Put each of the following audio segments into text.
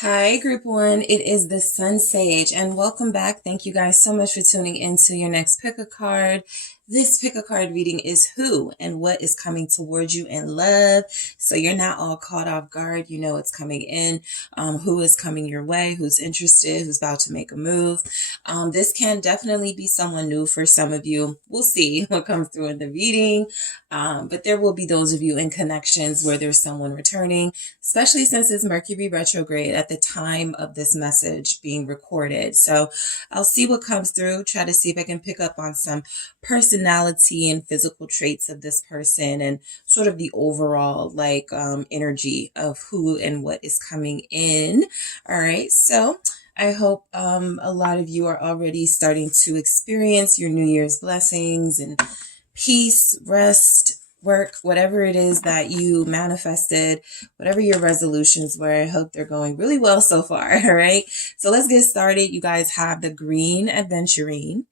Hi, Group One. It is the SunSage, and welcome back. Thank you guys so much for tuning into your next pick a card. This pick a card reading is who and what is coming towards you in love. So you're not all caught off guard. You know it's coming in, who is coming your way, who's interested, who's about to make a move. This can definitely be someone new for some of you. We'll see what comes through in the reading. But there will be those of you in connections where there's someone returning, especially since it's Mercury retrograde at the time of this message being recorded. So I'll see what comes through, try to see if I can pick up on some personality and physical traits of this person and sort of the overall energy of who and what is coming in. All right. So I hope a lot of you are already starting to experience your New Year's blessings and peace, rest, work, whatever it is that you manifested, whatever your resolutions were. I hope they're going really well so far. All right. So let's get started. You guys have the green adventurine.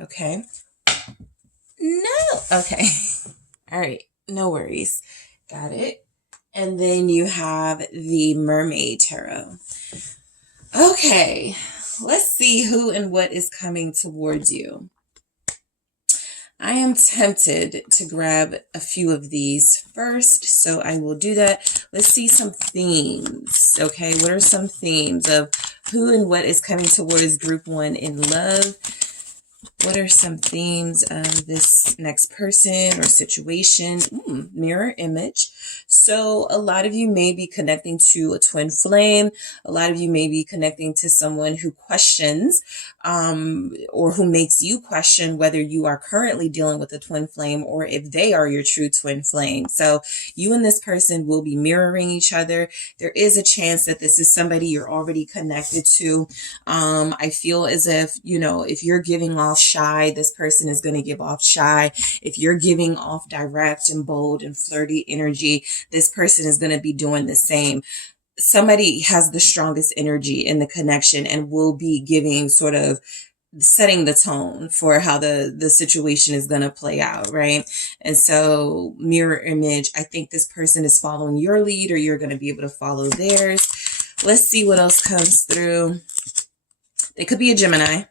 Okay. No. Okay. All right. No worries. Got it. And then you have the mermaid tarot. Okay. Let's see who and what is coming towards you. I am tempted to grab a few of these first, so I will do that. Let's see some themes, okay? What are some themes of who and what is coming towards Group One in love? What are some themes of this next person or situation? Mirror image. So a lot of you may be connecting to a twin flame. A lot of you may be connecting to someone who questions or who makes you question whether you are currently dealing with a twin flame or if they are your true twin flame. So you and this person will be mirroring each other. There is a chance that this is somebody you're already connected to. I feel as if, if you're giving off shy, this person is going to give off shy. If you're giving off direct and bold and flirty energy, this person is going to be doing the same. Somebody has the strongest energy in the connection and will be giving sort of setting the tone for how the situation is going to play out, right? And so mirror image, I think this person is following your lead or you're going to be able to follow theirs. Let's see what else comes through. They could be a Gemini.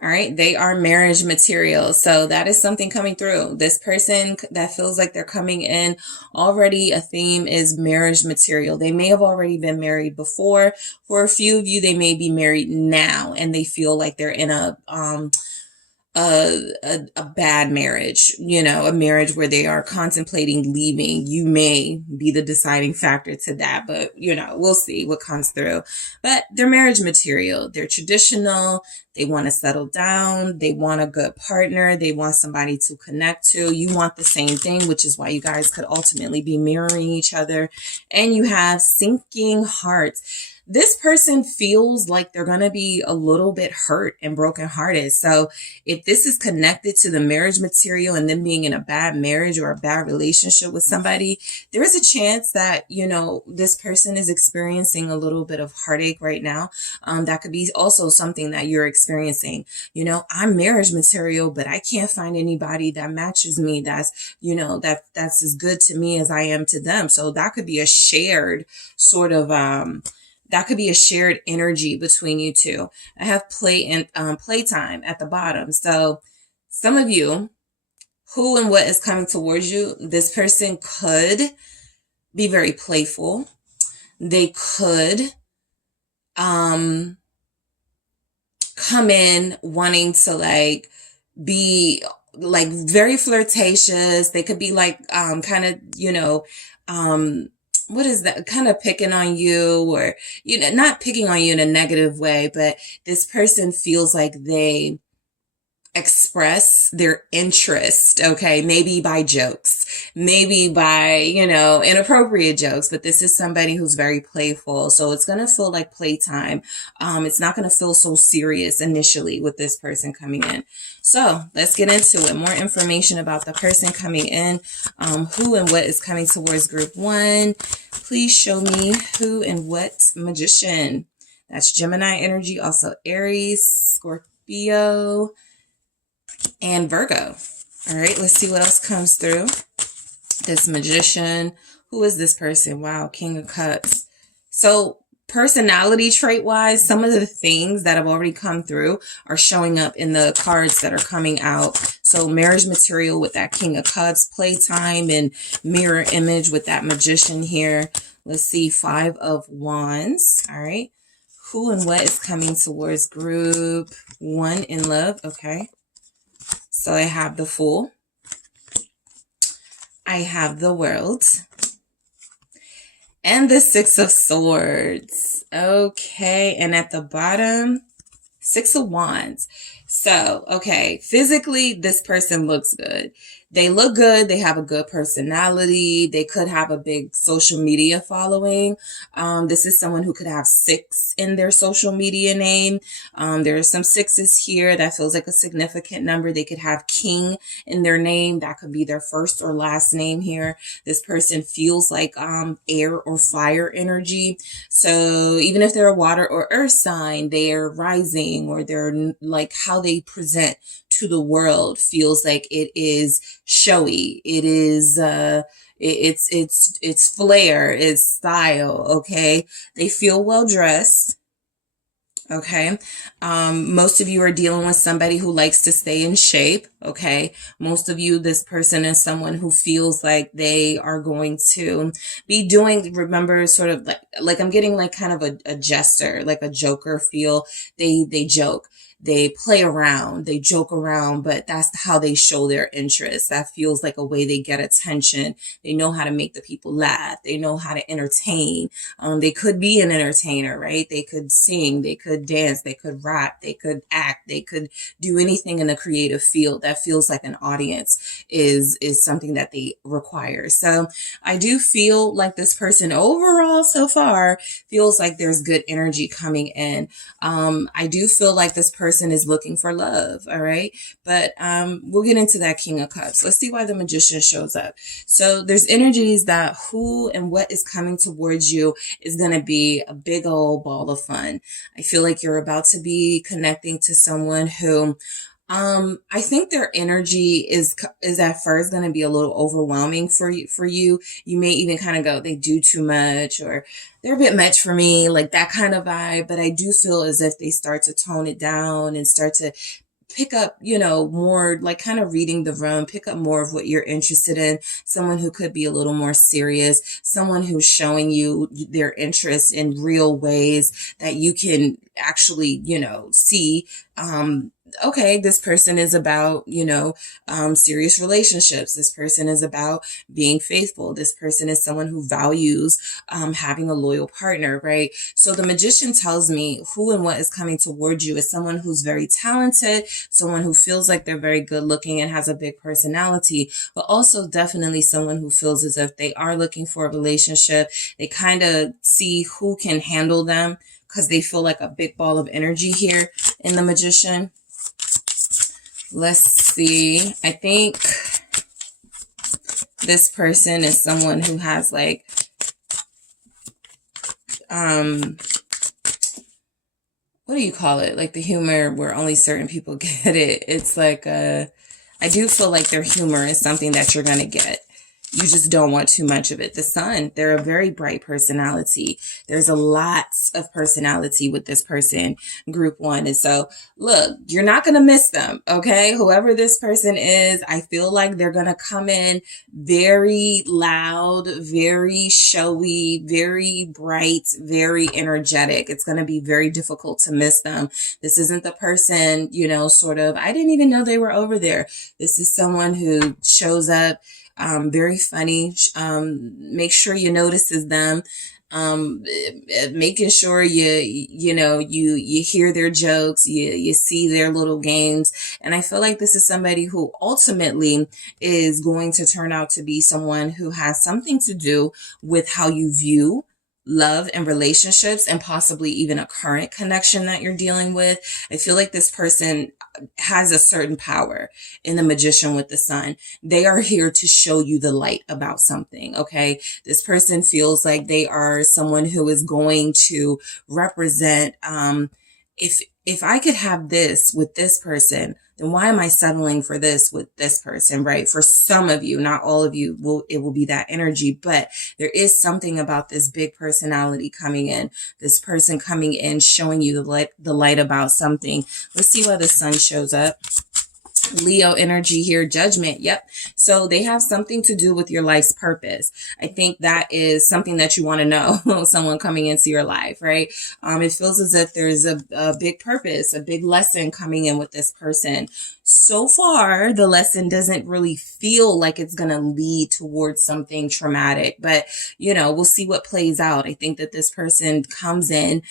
All right. They are marriage material. So that is something coming through. This person that feels like they're coming in already, a theme is marriage material. They may have already been married before. For a few of you, they may be married now and they feel like they're in a bad marriage, a marriage where they are contemplating leaving. You may be the deciding factor to that, but we'll see what comes through. But they're marriage material. They're traditional. They want to settle down. They want a good partner. They want somebody to connect to. You want the same thing, which is why you guys could ultimately be mirroring each other. And you have sinking hearts. This person feels like they're going to be a little bit hurt and brokenhearted. So if this is connected to the marriage material and them being in a bad marriage or a bad relationship with somebody, there is a chance that, this person is experiencing a little bit of heartache right now. That could be also something that you're experiencing. I'm marriage material, but I can't find anybody that matches me. That's, that's as good to me as I am to them. So that could be a shared sort of, that could be a shared energy between you two. I have play and playtime at the bottom. So some of you, who and what is coming towards you, this person could be very playful. They could come in wanting to be very flirtatious. They could be what is that, kind of picking on you or, not picking on you in a negative way, but this person feels like they express their interest, okay? Maybe by jokes, maybe by, inappropriate jokes, but this is somebody who's very playful. So it's going to feel like playtime. It's not going to feel so serious initially with this person coming in. So let's get into it. More information about the person coming in, who and what is coming towards Group One. Please show me who and what magician. That's Gemini energy, also Aries, Scorpio, and Virgo. All right, let's see what else comes through. This magician. Who is this person? Wow, King of Cups. So personality trait wise, some of the things that have already come through are showing up in the cards that are coming out. So marriage material with that King of Cups, playtime, and mirror image with that Magician here. Let's see, 5 of Wands. All right. Who and what is coming towards group 1 in love? Okay. So I have the Fool. I have the World. And the 6 of Swords. Okay. And at the bottom, 6 of Wands. So, okay, physically, this person looks good. They look good. They have a good personality. They could have a big social media following. This is someone who could have 6 in their social media name. There are some 6s here. That feels like a significant number. They could have King in their name. That could be their first or last name here. This person feels like air or fire energy. So even if they're a water or earth sign, they're rising, or they're like how they present to the world feels like it is showy. It is it's flair, it's style. Okay, they feel well dressed. Okay. Most of you are dealing with somebody who likes to stay in shape. Okay. Most of you, this person is someone who feels like they are going to be doing, remember, sort of like I'm getting like kind of a jester, like a joker feel. They joke. They play around, they joke around, but that's how they show their interest. That feels like a way they get attention. They know how to make the people laugh. They know how to entertain. They could be an entertainer, right? They could sing, they could dance, they could rap, they could act, they could do anything in the creative field that feels like an audience is something that they require. So I do feel like this person overall so far feels like there's good energy coming in. I do feel like this person is looking for love. All right. But we'll get into that King of Cups. Let's see why the Magician shows up. So there's energies that who and what is coming towards you is going to be a big old ball of fun. I feel like you're about to be connecting to someone who I think their energy is at first going to be a little overwhelming for you. You may even kind of go, they do too much, or they're a bit much for me, like that kind of vibe. But I do feel as if they start to tone it down and start to pick up, more like kind of reading the room, pick up more of what you're interested in. Someone who could be a little more serious, someone who's showing you their interest in real ways that you can actually, see, okay, this person is about, serious relationships. This person is about being faithful. This person is someone who values having a loyal partner, right? So the Magician tells me who and what is coming towards you is someone who's very talented, someone who feels like they're very good looking and has a big personality, but also definitely someone who feels as if they are looking for a relationship. They kind of see who can handle them because they feel like a big ball of energy here in the Magician. Let's see. I think this person is someone who has like, what do you call it? Like the humor where only certain people get it. It's like, I do feel like their humor is something that you're going to get. You just don't want too much of it. The Sun, they're a very bright personality. There's a lot of personality with this person, group 1. And so, look, you're not going to miss them, okay? Whoever this person is, I feel like they're going to come in very loud, very showy, very bright, very energetic. It's going to be very difficult to miss them. This isn't the person, sort of, I didn't even know they were over there. This is someone who shows up very funny. Make sure you notices them. Making sure you hear their jokes, you see their little games. And I feel like this is somebody who ultimately is going to turn out to be someone who has something to do with how you view love and relationships, and possibly even a current connection that you're dealing with. I feel like this person has a certain power in the Magician with the Sun. They are here to show you the light about something. Okay. This person feels like they are someone who is going to represent, if I could have this with this person, then why am I settling for this with this person, right? For some of you, not all of you, it will be that energy, but there is something about this big personality coming in, this person coming in, showing you the light about something. Let's see why the sun shows up. Leo energy here, judgment. Yep. So they have something to do with your life's purpose. I think that is something that you want to know. Someone coming into your life, right? It feels as if there's a big purpose, a big lesson coming in with this person. So far, the lesson doesn't really feel like it's going to lead towards something traumatic, but we'll see what plays out. I think that this person comes in,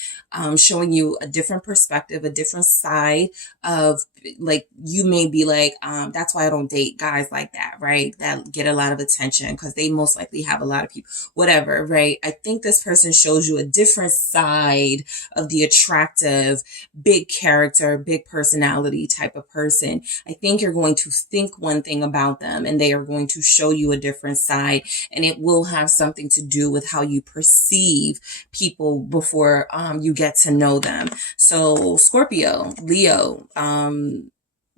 showing you a different perspective, a different side of, like, you may be like, that's why I don't date guys like that, right? That get a lot of attention because they most likely have a lot of people, whatever, right? I think this person shows you a different side of the attractive, big character, big personality type of person. I think you're going to think one thing about them and they are going to show you a different side, and it will have something to do with how you perceive people before you get to know them. So Scorpio, Leo,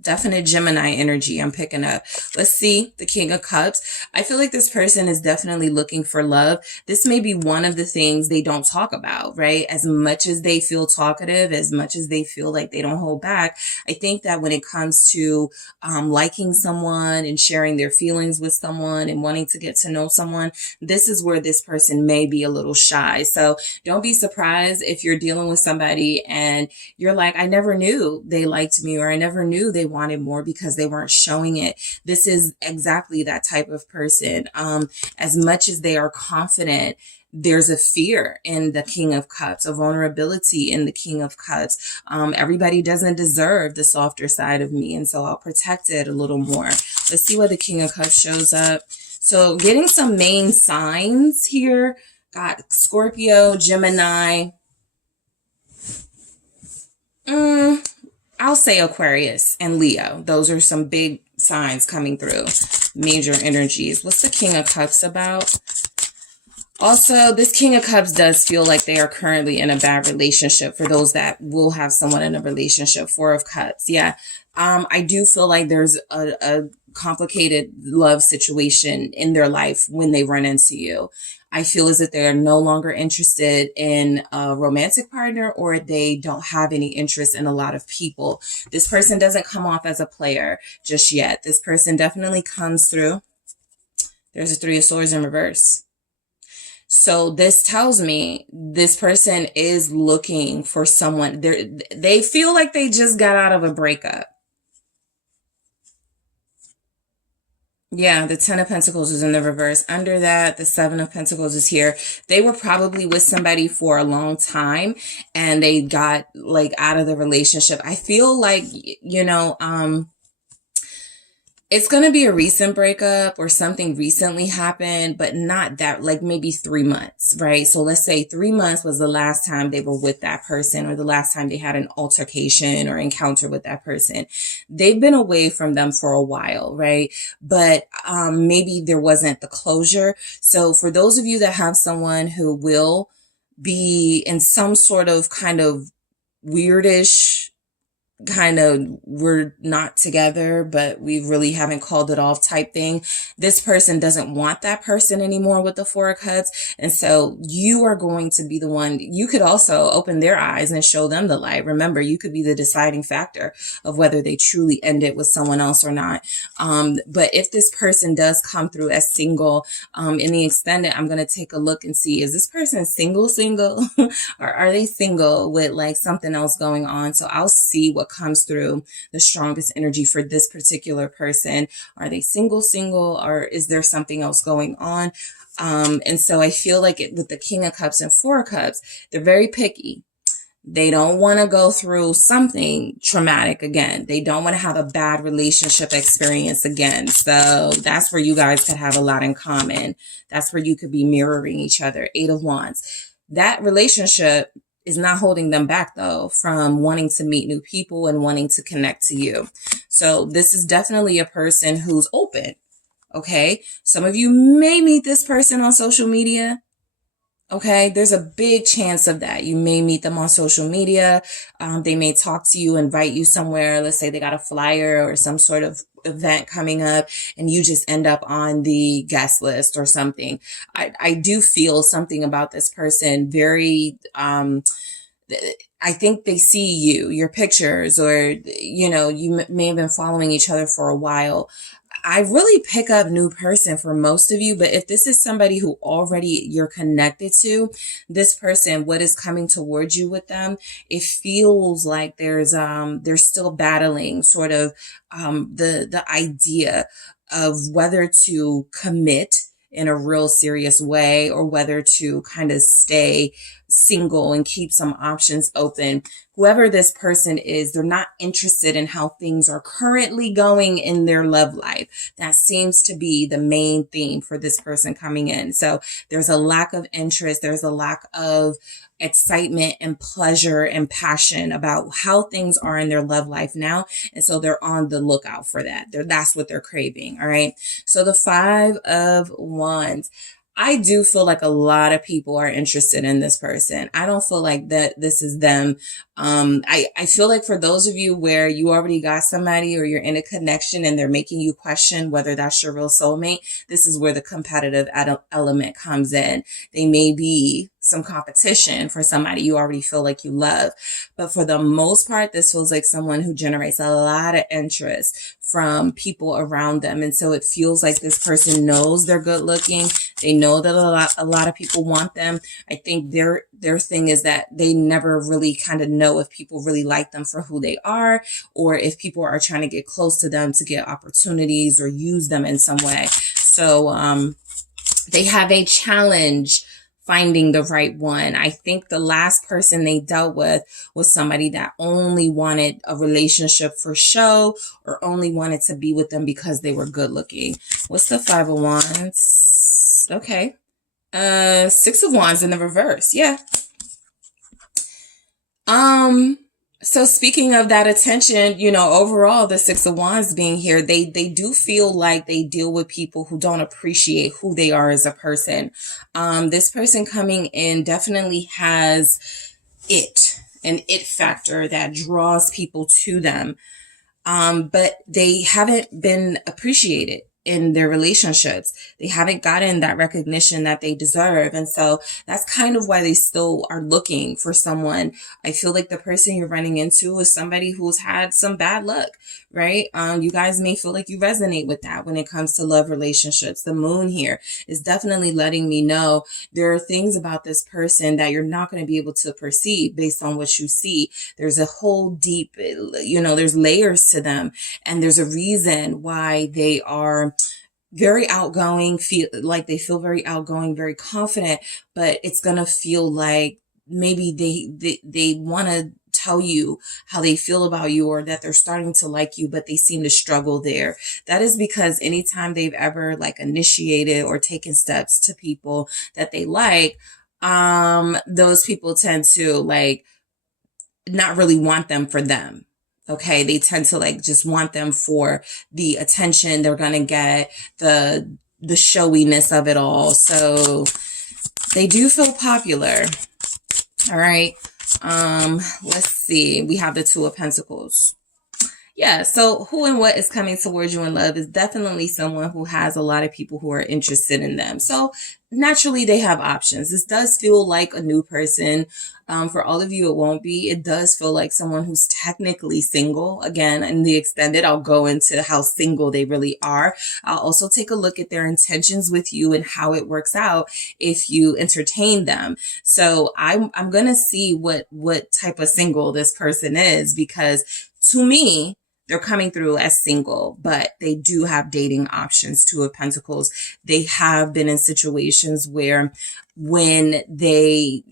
definite Gemini energy I'm picking up. Let's see the King of Cups. I feel like this person is definitely looking for love. This may be one of the things they don't talk about, right? As much as they feel talkative, as much as they feel like they don't hold back, I think that when it comes to liking someone and sharing their feelings with someone and wanting to get to know someone, this is where this person may be a little shy. So don't be surprised if you're dealing with somebody and you're like, I never knew they liked me, or I never knew they wanted more because they weren't showing it. This is exactly that type of person. As much as they are confident, there's a fear in the King of Cups, a vulnerability in the King of Cups. Everybody doesn't deserve the softer side of me, and so I'll protect it a little more. Let's see where the King of Cups shows up. So getting some main signs here. Got Scorpio, Gemini. I'll say Aquarius and Leo. Those are some big signs coming through. Major energies. What's the King of Cups about? Also, this King of Cups does feel like they are currently in a bad relationship for those that will have someone in a relationship. Four of Cups. Yeah. I do feel like there's a complicated love situation in their life when they run into you. I feel as if they are no longer interested in a romantic partner, or they don't have any interest in a lot of people. This person doesn't come off as a player just yet. This person definitely comes through. There's a Three of Swords in reverse. So this tells me this person is looking for someone. They feel like they just got out of a breakup. Yeah, the Ten of Pentacles is in the reverse. Under that, the Seven of Pentacles is here. They were probably with somebody for a long time and they got like out of the relationship. I feel like, it's going to be a recent breakup or something recently happened, but not that, like maybe 3 months, right? So let's say 3 months was the last time they were with that person, or the last time they had an altercation or encounter with that person. They've been away from them for a while, right? But maybe there wasn't the closure. So for those of you that have someone who will be in some sort of kind of weirdish kind of, we're not together, but we really haven't called it off type thing. This person doesn't want that person anymore with the Four of Cups. And so you are going to be the one. You could also open their eyes and show them the light. Remember, you could be the deciding factor of whether they truly end it with someone else or not. But if this person does come through as single, in the extended, I'm going to take a look and see, is this person single, or are they single with like something else going on? So I'll see what comes through the strongest energy for this particular person. Are they single, or is there something else going on? And so I feel like with the King of Cups and Four of Cups, they're very picky. They don't want to go through something traumatic again. They don't want to have a bad relationship experience again. So that's where you guys could have a lot in common. That's where you could be mirroring each other. Eight of Wands. That relationship is not holding them back, though, from wanting to meet new people and wanting to connect to you. So this is definitely a person who's open. Okay. Some of you may meet this person on social media. Okay, there's a big chance of that. You may meet them on social media. They may talk to you, invite you somewhere. Let's say they got a flyer or some sort of event coming up and you just end up on the guest list or something. I do feel something about this person very, I think they see you, your pictures, or, you may have been following each other for a while. I really pick up new person for most of you, but if this is somebody who already you're connected to, this person, what is coming towards you with them, it feels like they're still battling sort of the idea of whether to commit in a real serious way or whether to kind of stay single and keep some options open. Whoever this person is, they're not interested in how things are currently going in their love life. That seems to be the main theme for this person coming in. So there's a lack of interest. There's a lack of excitement and pleasure and passion about how things are in their love life now. And so they're on the lookout for that. That's what they're craving. All right. So the 5 of Wands. I do feel like a lot of people are interested in this person. I don't feel like that this is them. I feel like for those of you where you already got somebody or you're in a connection and they're making you question whether that's your real soulmate, this is where the competitive element comes in. They may be some competition for somebody you already feel like you love. But for the most part, this feels like someone who generates a lot of interest from people around them. And so it feels like this person knows they're good looking. They know that a lot of people want them. I think their thing is that they never really kind of know if people really like them for who they are, or if people are trying to get close to them to get opportunities or use them in some way. So they have a challenge finding the right one. I think the last person they dealt with was somebody that only wanted a relationship for show or only wanted to be with them because they were good looking. What's the 5 of Wands? Okay. 6 of Wands in the reverse. Yeah. So speaking of that attention, overall, the 6 of Wands being here, they do feel like they deal with people who don't appreciate who they are as a person. This person coming in definitely has an it factor that draws people to them. But they haven't been appreciated in their relationships. They haven't gotten that recognition that they deserve. And so that's kind of why they still are looking for someone. I feel like the person you're running into is somebody who's had some bad luck, right? You guys may feel like you resonate with that when it comes to love relationships. The moon here is definitely letting me know there are things about this person that you're not going to be able to perceive based on what you see. There's a whole deep, there's layers to them, and there's a reason why they are very outgoing, feel very outgoing, very confident, but it's going to feel like maybe they want to tell you how they feel about you or that they're starting to like you, but they seem to struggle there. That is because anytime they've ever initiated or taken steps to people that they like, those people tend to not really want them for them. Okay. They tend to just want them for the attention they're going to get, the showiness of it all. So they do feel popular. All right. Let's see. We have the 2 of Pentacles. Yeah, so who and what is coming towards you in love is definitely someone who has a lot of people who are interested in them. So naturally, they have options. This does feel like a new person. For all of you, it won't be. It does feel like someone who's technically single. Again, in the extended, I'll go into how single they really are. I'll also take a look at their intentions with you and how it works out if you entertain them. So I'm going to see what type of single this person is, because to me, they're coming through as single, but they do have dating options. 2 of Pentacles. They have been in situations where when they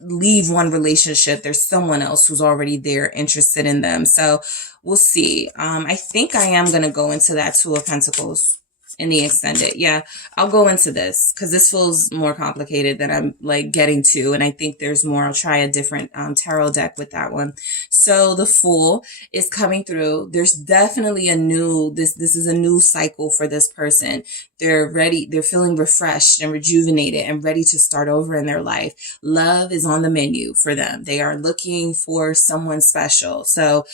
leave one relationship, there's someone else who's already there interested in them. So we'll see. I think I am going to go into that 2 of Pentacles. in the extended. Yeah, I'll go into this because this feels more complicated than I'm like getting to. And I think there's more. I'll try a different tarot deck with that one. So the Fool is coming through. There's definitely a new, this is a new cycle for this person. They're ready. They're feeling refreshed and rejuvenated and ready to start over in their life. Love is on the menu for them. They are looking for someone special. So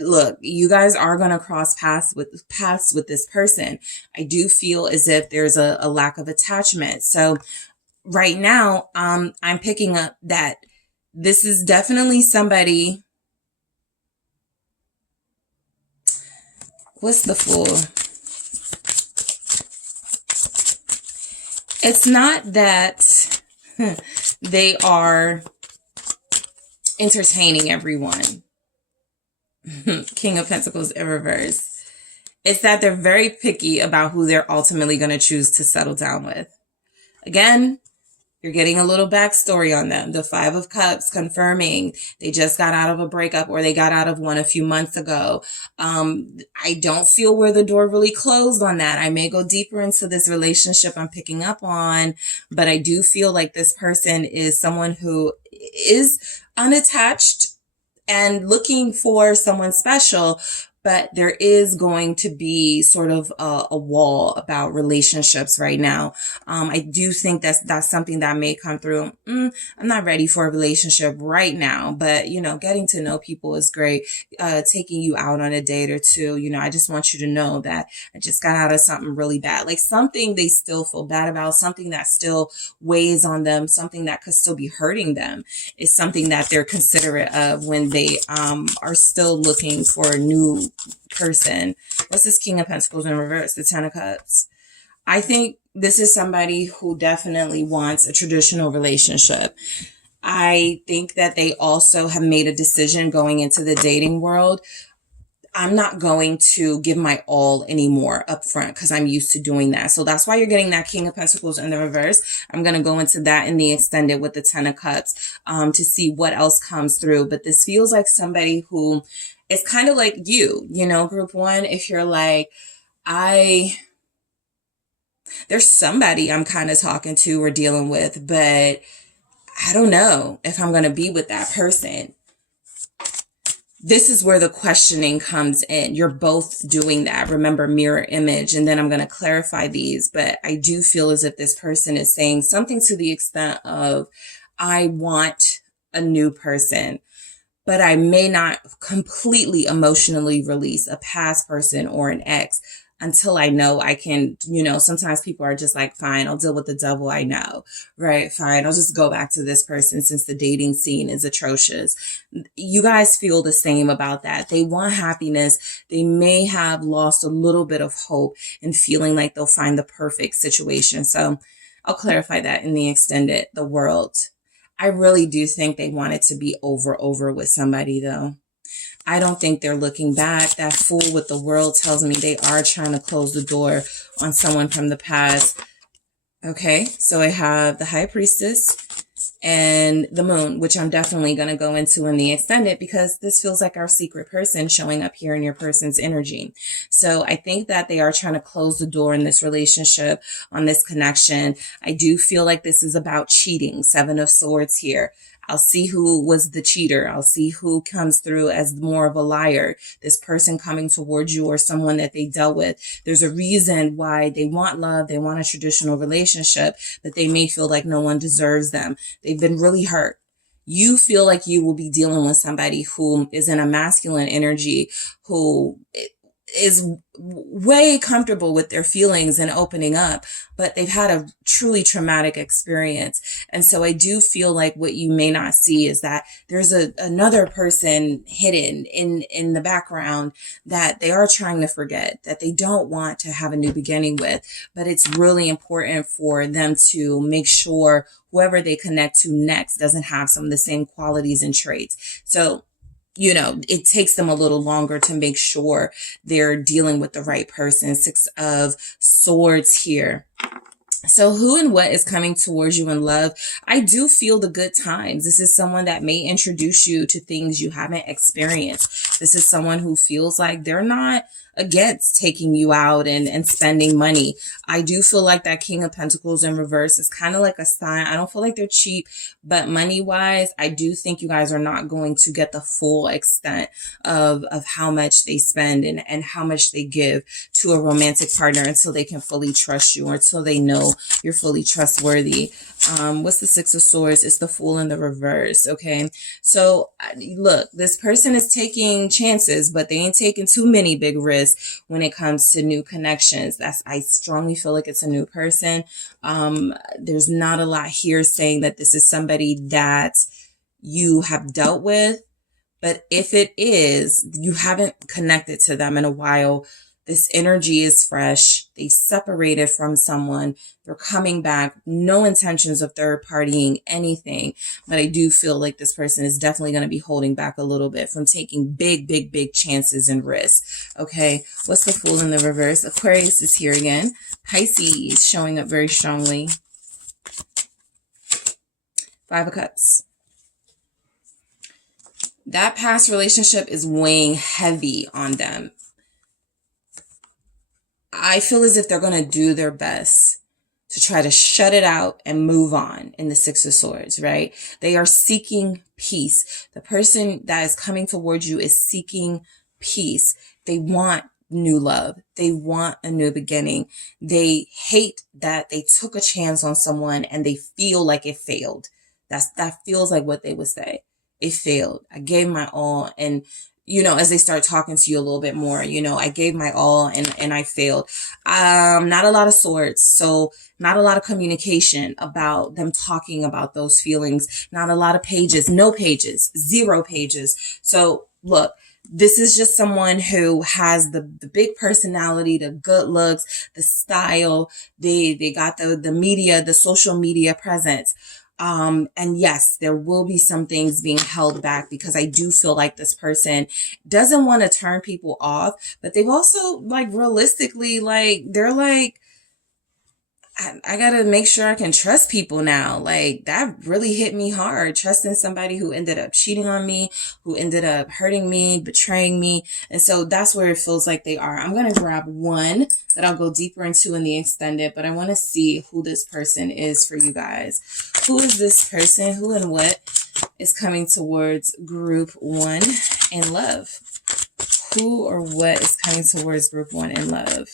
look, you guys are going to cross paths with this person. I do feel as if there's a lack of attachment. So right now, I'm picking up that this is definitely somebody. What's the Fool? It's not that they are entertaining everyone. King of Pentacles in reverse. It's that they're very picky about who they're ultimately going to choose to settle down with. Again, you're getting a little backstory on them. The Five of Cups confirming they just got out of a breakup or they got out of one a few months ago. I don't feel where the door really closed on that. I may go deeper into this relationship I'm picking up on, but I do feel like this person is someone who is unattached and looking for someone special, but there is going to be sort of a wall about relationships right now. I do think that's something that may come through. I'm not ready for a relationship right now, but you know, getting to know people is great. Taking you out on a date or two, you know, I just want you to know that I just got out of something really bad, like something they still feel bad about, something that still weighs on them, something that could still be hurting them is something that they're considerate of when they are still looking for a new person. What's this King of Pentacles in reverse? The Ten of Cups. I think this is somebody who definitely wants a traditional relationship. I think that they also have made a decision going into the dating world. I'm not going to give my all anymore up front because I'm used to doing that. So that's why you're getting that King of Pentacles in the reverse. I'm going to go into that in the extended with the Ten of Cups to see what else comes through. But this feels like somebody who is kind of like you know, group one, if you're like, there's somebody I'm kind of talking to or dealing with, but I don't know if I'm going to be with that person. This is where the questioning comes in. You're both doing that. Remember, mirror image. And then I'm going to clarify these, but I do feel as if this person is saying something to the extent of, I want a new person, but I may not completely emotionally release a past person or an ex until I know I can, you know, sometimes people are just like, fine, I'll deal with the devil I know, right? Fine, I'll just go back to this person since the dating scene is atrocious. You guys feel the same about that. They want happiness. They may have lost a little bit of hope and feeling like they'll find the perfect situation. So I'll clarify that in the extended, the world. I really do think they want it to be over with somebody though. I don't think they're looking back. That Fool with the world tells me they are trying to close the door on someone from the past. Okay, so I have the High Priestess and the Moon, which I'm definitely going to go into in the extended because this feels like our secret person showing up here in your person's energy. So I think that they are trying to close the door in this relationship, on this connection. I do feel like this is about cheating. Seven of Swords here. I'll see who was the cheater. I'll see who comes through as more of a liar. This person coming towards you or someone that they dealt with. There's a reason why they want love. They want a traditional relationship, but they may feel like no one deserves them. They've been really hurt. You feel like you will be dealing with somebody who is in a masculine energy, who is way comfortable with their feelings and opening up, but they've had a truly traumatic experience. And so I do feel like what you may not see is that there's another person hidden in the background that they are trying to forget, that they don't want to have a new beginning with, but it's really important for them to make sure whoever they connect to next doesn't have some of the same qualities and traits. So you know, it takes them a little longer to make sure they're dealing with the right person. Six of Swords here. So who and what is coming towards you in love? I do feel the good times. This is someone that may introduce you to things you haven't experienced. This is someone who feels like they're not against taking you out and spending money. I do feel like that King of Pentacles in reverse is kind of like a sign. I don't feel like they're cheap, but money wise, I do think you guys are not going to get the full extent of how much they spend and how much they give to a romantic partner until they can fully trust you or until they know you're fully trustworthy. What's the Six of Swords? It's the Fool in the reverse. Okay. So look, this person is taking chances, but they ain't taking too many big risks when it comes to new connections. I strongly feel like it's a new person. There's not a lot here saying that this is somebody that you have dealt with, but if it is, you haven't connected to them in a while. This energy is fresh. They separated from someone. They're coming back. No intentions of third partying anything. But I do feel like this person is definitely going to be holding back a little bit from taking big chances and risks. Okay. What's the Fool in the reverse? Aquarius is here again. Pisces showing up very strongly. Five of Cups. That past relationship is weighing heavy on them. I feel as if they're going to do their best to try to shut it out and move on in the Six of Swords, right? They are seeking peace. The person that is coming towards you is seeking peace. They want new love. They want a new beginning. They hate that they took a chance on someone and they feel like it failed. That feels like what they would say. It failed. I gave my all, and as they start talking to you a little bit more, I gave my all and I failed. Not a lot of swords. So not a lot of communication about them talking about those feelings. Not a lot of pages, no pages, 0 pages. So look, this is just someone who has the big personality, the good looks, the style. They got the media, the social media presence. And yes, there will be some things being held back because I do feel like this person doesn't want to turn people off, but they've also realistically, they're like, I gotta make sure I can trust people now. That really hit me hard, trusting somebody who ended up cheating on me, who ended up hurting me, betraying me. And so that's where it feels like they are. I'm going to grab one that I'll go deeper into in the extended, but I want to see who this person is for you guys. Who is this person? Who and what is coming towards group 1 in love? Who or what is coming towards group 1 in love?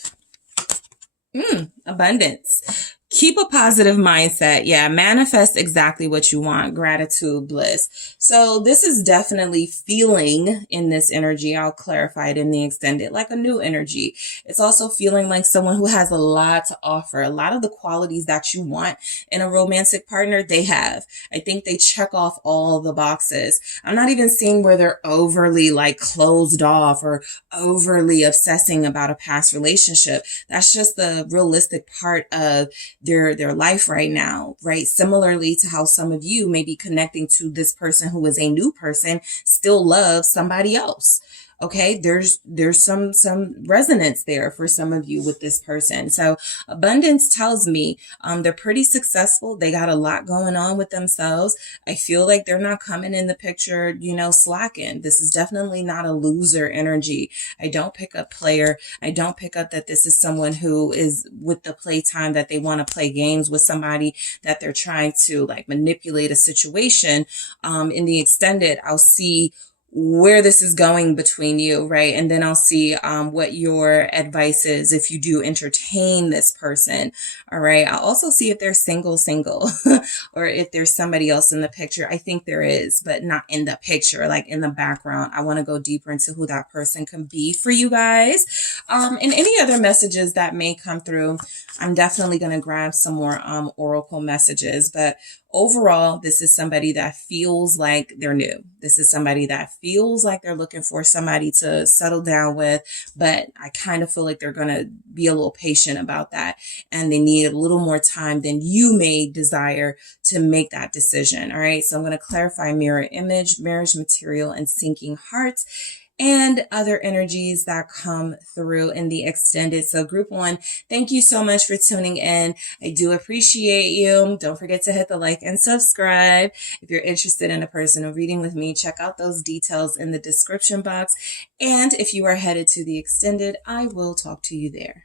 Abundance. Keep a positive mindset. Yeah, manifest exactly what you want. Gratitude, bliss. So this is definitely feeling in this energy. I'll clarify it in the extended, like a new energy. It's also feeling like someone who has a lot to offer. A lot of the qualities that you want in a romantic partner, they have. I think they check off all the boxes. I'm not even seeing where they're overly closed off or overly obsessing about a past relationship. That's just the realistic part of their life right now, right? Similarly to how some of you may be connecting to this person who is a new person, still loves somebody else. Okay, there's some resonance there for some of you with this person. So abundance tells me they're pretty successful. They got a lot going on with themselves. I feel like they're not coming in the picture, slacking. This is definitely not a loser energy. I don't pick up player. I don't pick up that this is someone who is with the playtime, that they want to play games with somebody, that they're trying to manipulate a situation. In the extended, I'll see where this is going between you, right? And then I'll see what your advice is if you do entertain this person, all right? I'll also see if they're single, or if there's somebody else in the picture. I think there is, but not in the picture, in the background. I want to go deeper into who that person can be for you guys. And any other messages that may come through, I'm definitely going to grab some more oracle messages, but overall, this is somebody that feels like they're new. This is somebody that feels like they're looking for somebody to settle down with, but I kind of feel like they're going to be a little patient about that, and they need a little more time than you may desire to make that decision. All right. So I'm going to clarify mirror image, marriage material, and sinking hearts. and other energies that come through in the extended. So group 1, thank you so much for tuning in. I do appreciate you. Don't forget to hit the like and subscribe. If you're interested in a personal reading with me, check out those details in the description box. And if you are headed to the extended, I will talk to you there.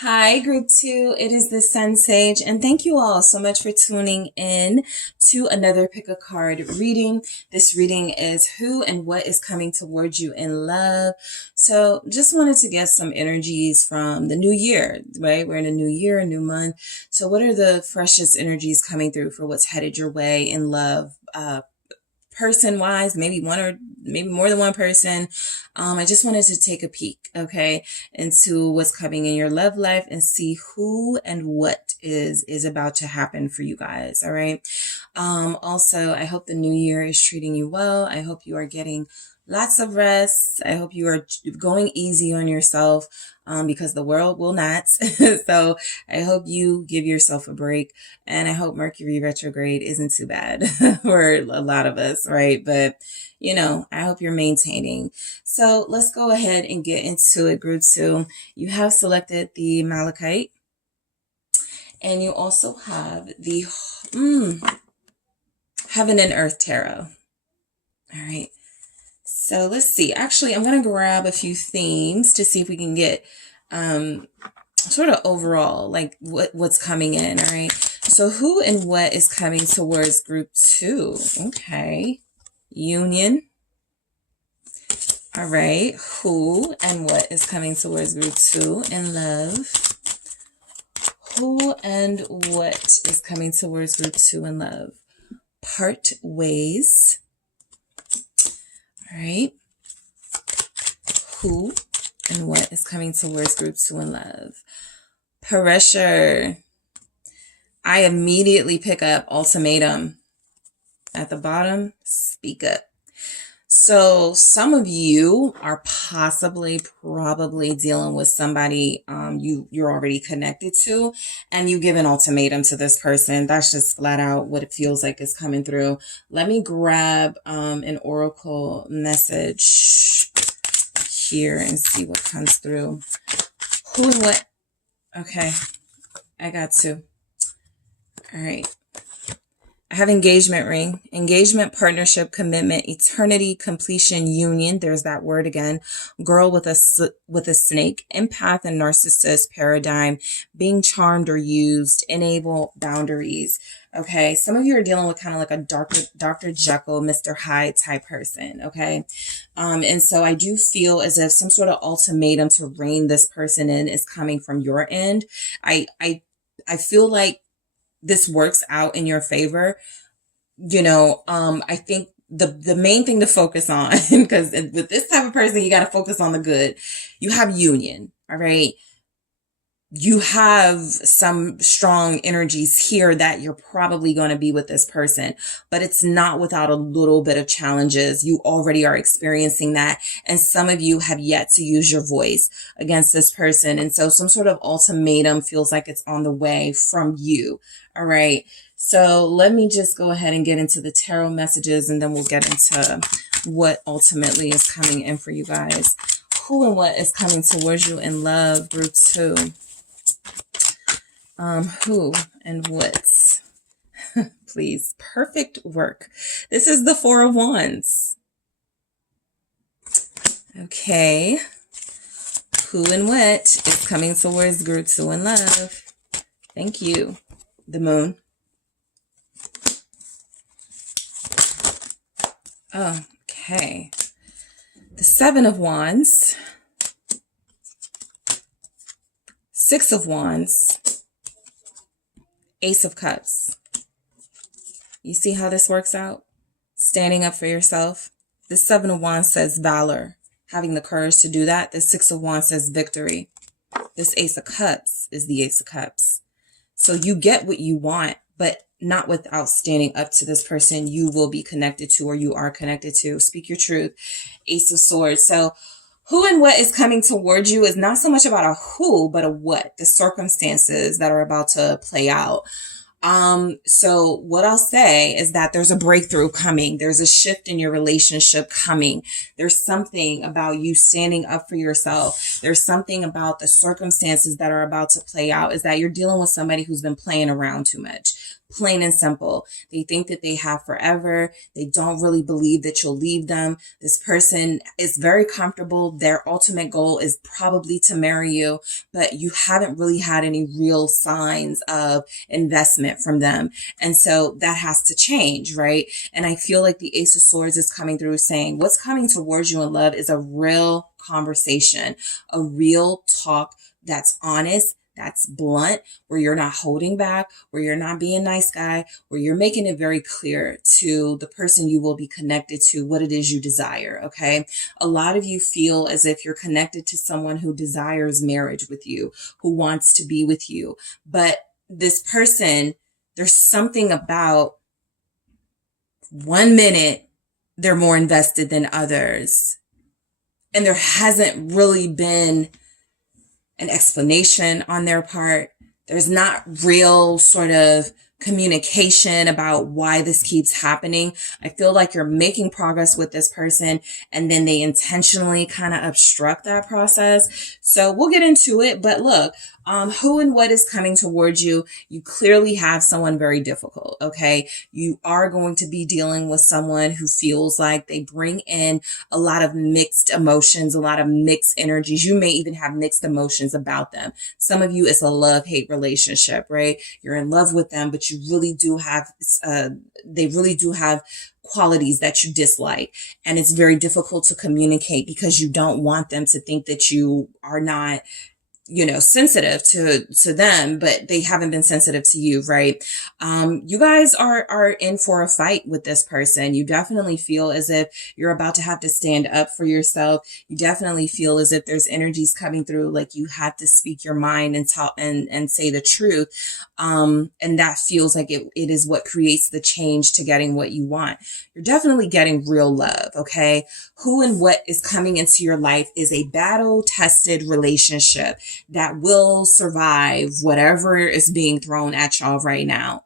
Hi, group 2. It is the SunSage, and thank you all so much for tuning in to another pick a card reading. This reading is who and what is coming towards you in love. So just wanted to get some energies from the new year, right? We're in a new year, a new month. So what are the freshest energies coming through for what's headed your way in love? Person wise, maybe one or maybe more than one person. I just wanted to take a peek, okay, into what's coming in your love life and see who and what is about to happen for you guys. All right. Also, I hope the new year is treating you well. I hope you are getting lots of rest. I hope you are going easy on yourself, because the world will not. So I hope you give yourself a break, and I hope Mercury retrograde isn't too bad for a lot of us, right? But you know, I hope you're maintaining. So let's go ahead and get into it, group 2. You have selected the Malachite, and you also have the Heaven and Earth Tarot. All right. So let's see. Actually, I'm going to grab a few themes to see if we can get sort of overall, like what's coming in. All right. So who and what is coming towards group 2? Okay. Union. All right. Who and what is coming towards group 2 in love? Who and what is coming towards group 2 in love? Part ways. All right. Who and what is coming towards group 2 in love? Pressure. I immediately pick up ultimatum. At the bottom, speak up. So some of you are probably dealing with somebody you're already connected to, and you give an ultimatum to this person. That's just flat out what it feels like is coming through. Let me grab an oracle message here and see what comes through. Who and what? Okay, I got to. All right. I have engagement ring, engagement, partnership, commitment, eternity, completion, union. There's that word again. Girl with a snake, empath and narcissist paradigm, being charmed or used, enable, boundaries. Okay. Some of you are dealing with kind of like a Dr. Jekyll, Mr. Hyde type person. Okay. And so I do feel as if some sort of ultimatum to rein this person in is coming from your end. I feel like this works out in your favor. You know, I think the main thing to focus on, because with this type of person, you got to focus on the good. You have union. All right. You have some strong energies here that you're probably going to be with this person, but it's not without a little bit of challenges. You already are experiencing that. And some of you have yet to use your voice against this person. And so some sort of ultimatum feels like it's on the way from you. All right. So let me just go ahead and get into the tarot messages, and then we'll get into what ultimately is coming in for you guys. Who and what is coming towards you in love, group 2? Who and what? Please. Perfect work. This is the 4 of Wands. Okay. Who and what is coming towards group 2 in love? Thank you. The Moon. Okay. The 7 of Wands. 6 of Wands. Ace of Cups. You see how this works out? Standing up for yourself. The 7 of Wands says valor, having the courage to do that. The 6 of Wands says victory. This Ace of Cups is the Ace of Cups. So you get what you want, but not without standing up to this person you will be connected to, or you are connected to. Speak your truth. Ace of Swords. So who and what is coming towards you is not so much about a who, but a what, the circumstances that are about to play out. So what I'll say is that there's a breakthrough coming. There's a shift in your relationship coming. There's something about you standing up for yourself. There's something about the circumstances that are about to play out, is that you're dealing with somebody who's been playing around too much. Plain and simple. They think that they have forever. They don't really believe that you'll leave them. This person is very comfortable. Their ultimate goal is probably to marry you, but you haven't really had any real signs of investment from them. And so that has to change, right? And I feel like the Ace of Swords is coming through saying what's coming towards you in love is a real conversation, a real talk that's honest, that's blunt, where you're not holding back, where you're not being nice guy, where you're making it very clear to the person you will be connected to what it is you desire, okay? A lot of you feel as if you're connected to someone who desires marriage with you, who wants to be with you. But this person, there's something about 1 minute they're more invested than others. And there hasn't really been an explanation on their part. There's not real sort of communication about why this keeps happening. I feel like you're making progress with this person and then they intentionally kind of obstruct that process. So we'll get into it, but look, who and what is coming towards you? You clearly have someone very difficult, okay? You are going to be dealing with someone who feels like they bring in a lot of mixed emotions, a lot of mixed energies. You may even have mixed emotions about them. Some of you, it's a love-hate relationship, right? You're in love with them, but you really do have, they really do have qualities that you dislike. And it's very difficult to communicate because you don't want them to think that you are not, sensitive to them, but they haven't been sensitive to you, right? You guys are in for a fight with this person. You definitely feel as if you're about to have to stand up for yourself. You definitely feel as if there's energies coming through, like you have to speak your mind and talk and say the truth. And that feels like it is what creates the change to getting what you want. You're definitely getting real love, okay? Who and what is coming into your life is a battle-tested relationship that will survive whatever is being thrown at y'all right now.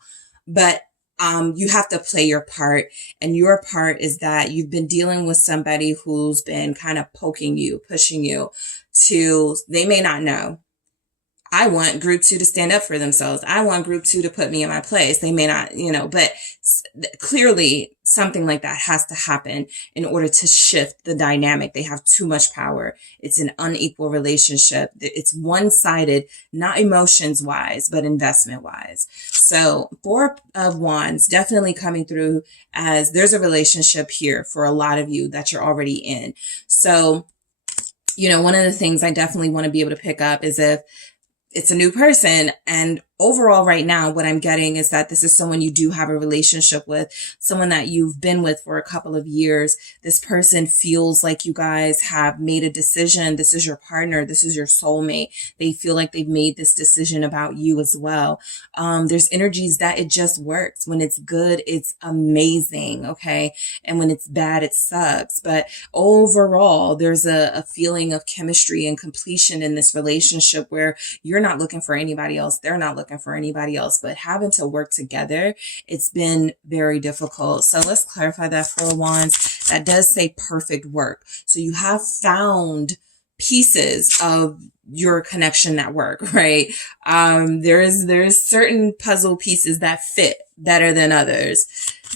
But you have to play your part, and your part is that you've been dealing with somebody who's been kind of poking you, pushing you to, they may not know. I want group 2 to stand up for themselves. I want group 2 to put me in my place. They may not, but clearly something like that has to happen in order to shift the dynamic. They have too much power. It's an unequal relationship. It's one-sided, not emotions wise, but investment wise. So 4 of Wands definitely coming through as there's a relationship here for a lot of you that you're already in. So, one of the things I definitely want to be able to pick up is if it's a new person, and overall right now, what I'm getting is that this is someone you do have a relationship with, someone that you've been with for a couple of years. This person feels like you guys have made a decision. This is your partner. This is your soulmate. They feel like they've made this decision about you as well. There's energies that it just works. When it's good, it's amazing. Okay. And when it's bad, it sucks. But overall, there's a feeling of chemistry and completion in this relationship where you're not looking for anybody else. They're not looking for anybody else, but having to work together, it's been very difficult. So let's clarify that 4 of Wands. That does say perfect work. So you have found pieces of your connection that work, right? There's certain puzzle pieces that fit better than others.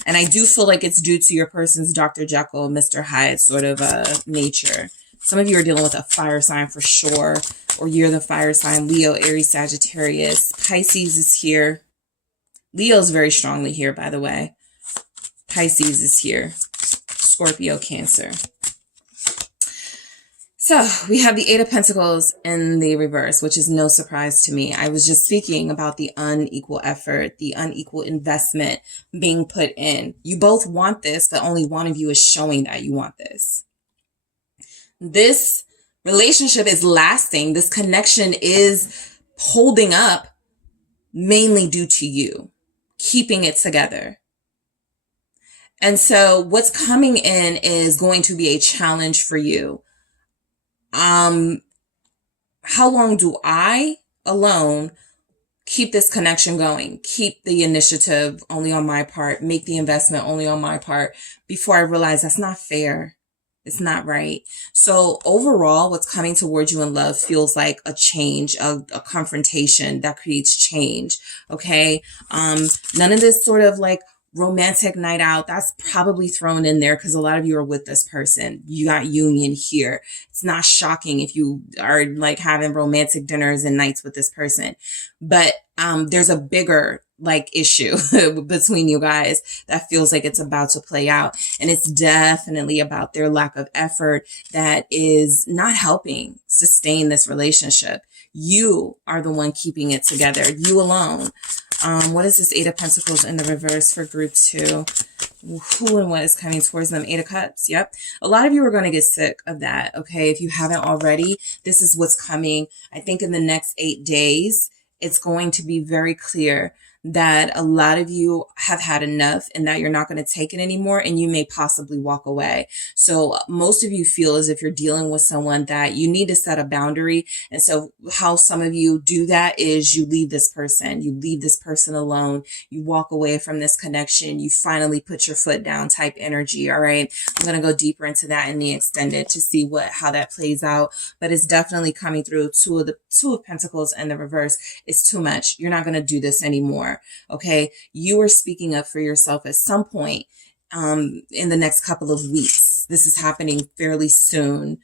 And I do feel like it's due to your person's Dr. Jekyll, Mr. Hyde sort of nature. Some of you are dealing with a fire sign for sure, or you're the fire sign, Leo, Aries, Sagittarius. Pisces is here. Leo's very strongly here, by the way. Pisces is here. Scorpio, Cancer. So we have the 8 of Pentacles in the reverse, which is no surprise to me. I was just speaking about the unequal effort, the unequal investment being put in. You both want this, but only one of you is showing that you want this. This relationship is lasting. This connection is holding up mainly due to you keeping it together. And so what's coming in is going to be a challenge for you. How long do I alone keep this connection going, keep the initiative only on my part, make the investment only on my part, before I realize that's not fair. It's not right. So overall, what's coming towards you in love feels like a change, a confrontation that creates change. Okay. None of this sort of like romantic night out, that's probably thrown in there because a lot of you are with this person. You got union here. It's not shocking if you are like having romantic dinners and nights with this person. But there's a bigger like issue between you guys that feels like it's about to play out. And it's definitely about their lack of effort that is not helping sustain this relationship. You are the one keeping it together. You alone. What is this Eight of Pentacles in the reverse for group 2? Who and what is coming towards them? Eight of Cups. Yep. A lot of you are going to get sick of that. Okay. If you haven't already, this is what's coming. I think in the next 8 days, it's going to be very clear that a lot of you have had enough and that you're not going to take it anymore, and you may possibly walk away. So most of you feel as if you're dealing with someone that you need to set a boundary. And so how some of you do that is you leave this person alone. You walk away from this connection. You finally put your foot down type energy. All right. I'm going to go deeper into that in the extended to see how that plays out, but it's definitely coming through. Two of Pentacles and the reverse. It's too much. You're not going to do this anymore. Okay. You are speaking up for yourself at some point, in the next couple of weeks. This is happening fairly soon.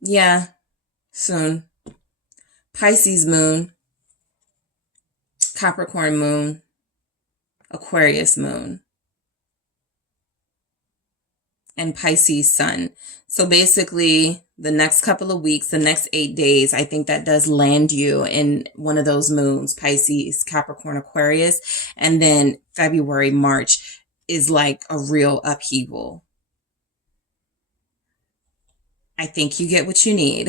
Yeah, soon. Pisces moon, Capricorn moon, Aquarius moon, and Pisces sun. So basically the next couple of weeks, the next 8 days, I think that does land you in one of those moons, Pisces, Capricorn, Aquarius. And then February, March is like a real upheaval. I think you get what you need,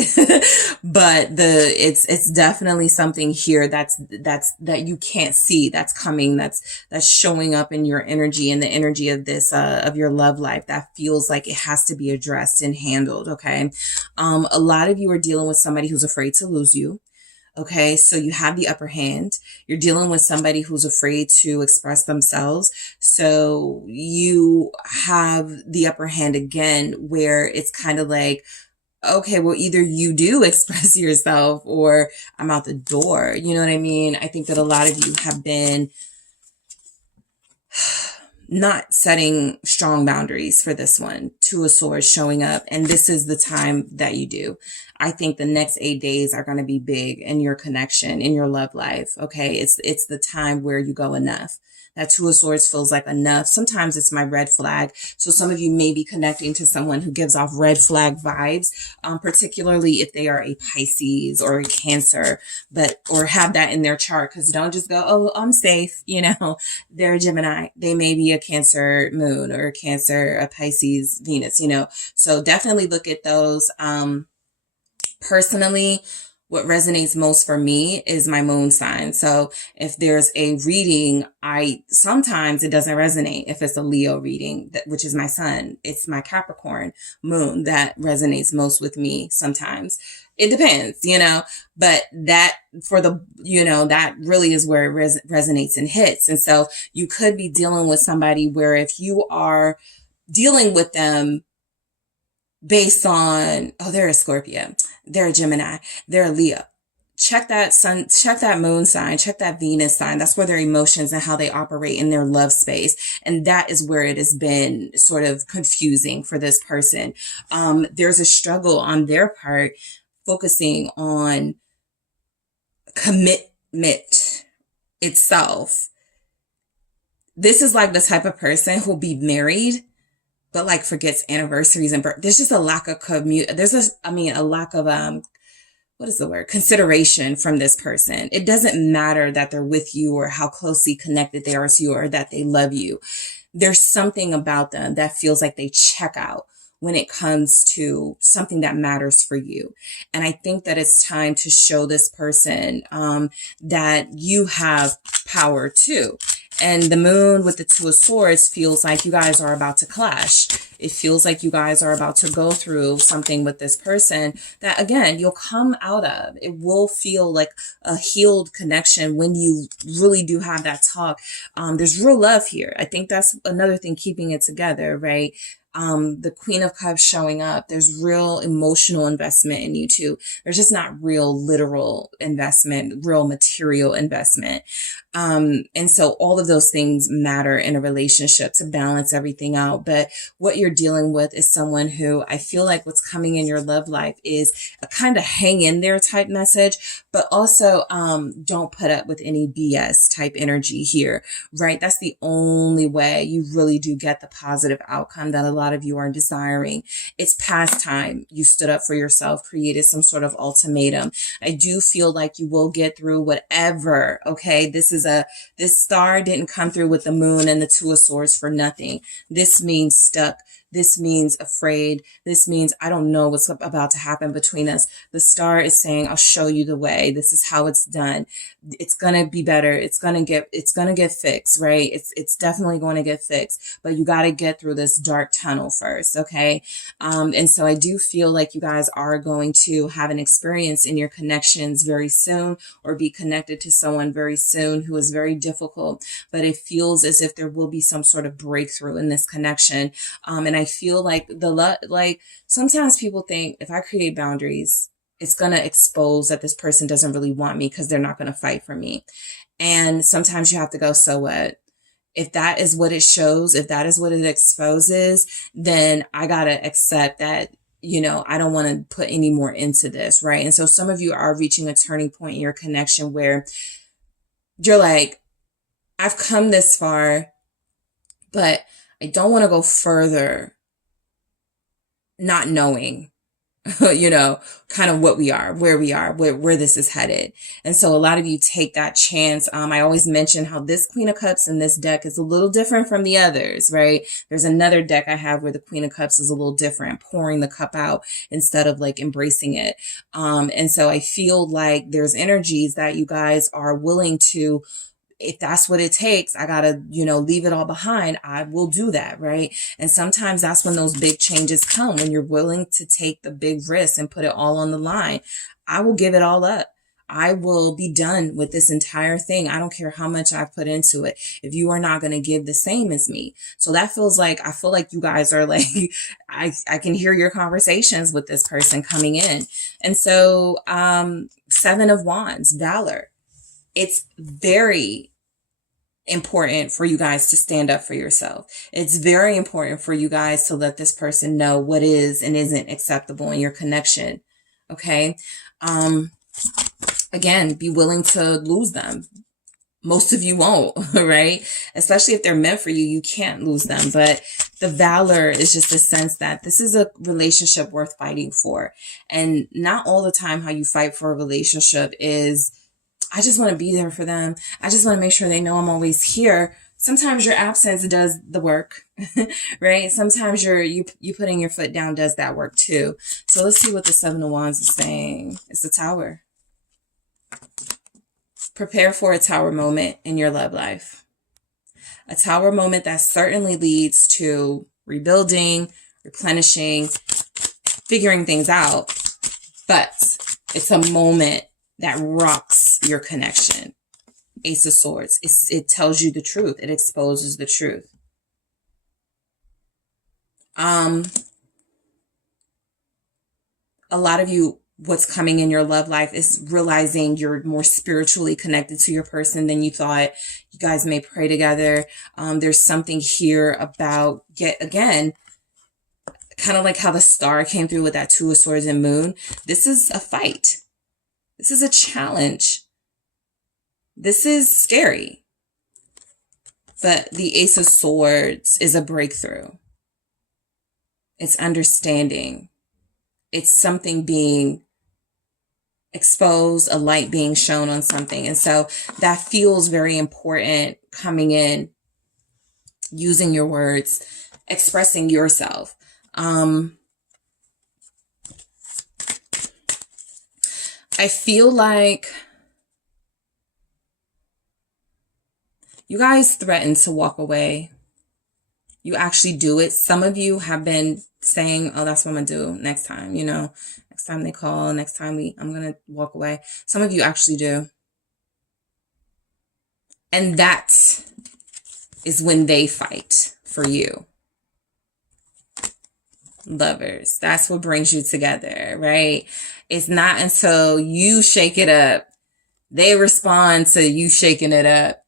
but it's definitely something here that you can't see, that's coming, that's showing up in your energy and the energy of this, of your love life that feels like it has to be addressed and handled. Okay. A lot of you are dealing with somebody who's afraid to lose you. Okay. So you have the upper hand. You're dealing with somebody who's afraid to express themselves. So you have the upper hand again, where it's kind of like, okay, well, either you do express yourself or I'm out the door. You know what I mean? I think that a lot of you have been not setting strong boundaries for this one. Two of Swords showing up. And this is the time that you do. I think the next 8 days are going to be big in your connection, in your love life. Okay. It's the time where you go enough. That Two of Swords feels like enough. Sometimes it's my red flag. So some of you may be connecting to someone who gives off red flag vibes, particularly if they are a Pisces or a Cancer, or have that in their chart. Because don't just go, oh, I'm safe. You know, they're a Gemini. They may be a Cancer moon or a Cancer, a Pisces Venus, you know. So definitely look at those. Personally, what resonates most for me is my moon sign. So if there's a reading, sometimes it doesn't resonate. If it's a Leo reading, which is my sun, it's my Capricorn moon that resonates most with me. Sometimes it depends, you know, but that that really is where it resonates and hits. And so you could be dealing with somebody where if you are dealing with them based on, oh, they're a Scorpio, they're a Gemini, they're a Leo. Check that sun, check that moon sign, check that Venus sign. That's where their emotions and how they operate in their love space. And that is where it has been sort of confusing for this person. There's a struggle on their part focusing on commitment itself. This is like the type of person who'll be married but like forgets anniversaries and birth. There's just a lack of a lack of, what is the word? Consideration from this person. It doesn't matter that they're with you or how closely connected they are to you or that they love you. There's something about them that feels like they check out when it comes to something that matters for you. And I think that it's time to show this person, that you have power too. And the moon with the Two of Swords feels like you guys are about to clash. It feels like you guys are about to go through something with this person that, again, you'll come out of. It will feel like a healed connection when you really do have that talk. There's real love here. I think that's another thing keeping it together, right? The Queen of Cups showing up. There's real emotional investment in you two. There's just not real literal investment, real material investment. And so all of those things matter in a relationship to balance everything out. But what you're dealing with is someone who I feel like what's coming in your love life is a kind of hang in there type message, but also don't put up with any BS type energy here, right? That's the only way you really do get the positive outcome that a lot of you are desiring. It's past time you stood up for yourself, created some sort of ultimatum. I do feel like you will get through whatever, okay? This star didn't come through with the moon and the Two of Swords for nothing. This means stuck. This means afraid. This means I don't know what's about to happen between us. The star is saying, I'll show you the way. This is how it's done. It's going to be better. It's going to get fixed, right? It's definitely going to get fixed, but you got to get through this dark tunnel first. Okay. And so I do feel like you guys are going to have an experience in your connections very soon, or be connected to someone very soon who is very difficult, but it feels as if there will be some sort of breakthrough in this connection. And I feel like sometimes people think if I create boundaries, it's going to expose that this person doesn't really want me because they're not going to fight for me. And sometimes you have to go, so what? If that is what it shows, if that is what it exposes, then I got to accept that, I don't want to put any more into this, right? And so some of you are reaching a turning point in your connection where you're like, I've come this far, but I don't want to go further, not knowing, kind of what we are, where this is headed. And so a lot of you take that chance. I always mention how this Queen of Cups in this deck is a little different from the others, right? There's another deck I have where the Queen of Cups is a little different, pouring the cup out instead of like embracing it. And so I feel like there's energies that you guys are willing to, if that's what it takes, I gotta, leave it all behind. I will do that, right? And sometimes that's when those big changes come, when you're willing to take the big risks and put it all on the line. I will give it all up. I will be done with this entire thing. I don't care how much I've put into it if you are not going to give the same as me. So that feels like, I feel like you guys are like, I can hear your conversations with this person coming in. And so, Seven of Wands, Valor. It's very important for you guys to stand up for yourself. It's very important for you guys to let this person know what is and isn't acceptable in your connection. Okay. Again, be willing to lose them. Most of you won't, right? Especially if they're meant for you, you can't lose them. But the valor is just a sense that this is a relationship worth fighting for. And not all the time how you fight for a relationship is, I just want to be there for them. I just want to make sure they know I'm always here. Sometimes your absence does the work, right? Sometimes you putting your foot down does that work too. So let's see what the Seven of Wands is saying. It's the Tower. Prepare for a Tower moment in your love life. A Tower moment that certainly leads to rebuilding, replenishing, figuring things out. But it's a moment that rocks your connection. Ace of Swords. It tells you the truth. It exposes the truth. A lot of you, what's coming in your love life is realizing you're more spiritually connected to your person than you thought. You guys may pray together. There's something here about, again, kind of like how the star came through with that Two of Swords and Moon. This is a fight. This is a challenge. This is scary. But the Ace of Swords is a breakthrough. It's understanding. It's something being exposed, a light being shown on something. And so that feels very important coming in, using your words, expressing yourself. I feel like You guys threaten to walk away. You actually do it. Some of you have been saying, oh, that's what I'm going to do next time. You know, next time they call, next time I'm going to walk away. Some of you actually do. And that is when they fight for you. Lovers. That's what brings you together, right? It's not until you shake it up, they respond to you shaking it up,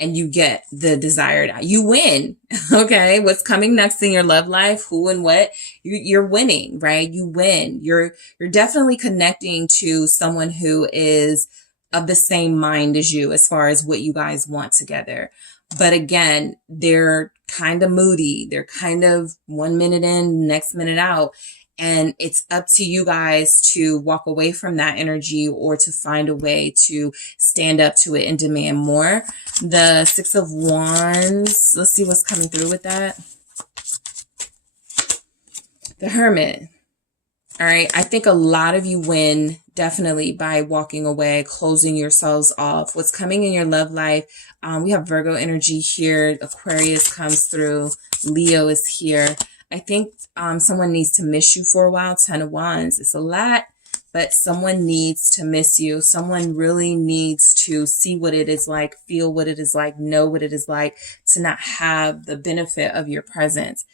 and you get the desired, you win. Okay. What's coming next in your love life, who and what, you're winning, right? You win. You're definitely connecting to someone who is of the same mind as you as far as what you guys want together. But again, they're kind of moody. They're kind of 1 minute in, next minute out. And it's up to you guys to walk away from that energy or to find a way to stand up to it and demand more. The Six of Wands, let's see what's coming through with that. The Hermit. All right. I think a lot of you win definitely by walking away, closing yourselves off. What's coming in your love life? We have Virgo energy here. Aquarius comes through. Leo is here. I think someone needs to miss you for a while. 10 of Wands. It's a lot, but someone needs to miss you. Someone really needs to see what it is like, feel what it is like, know what it is like to not have the benefit of your presence.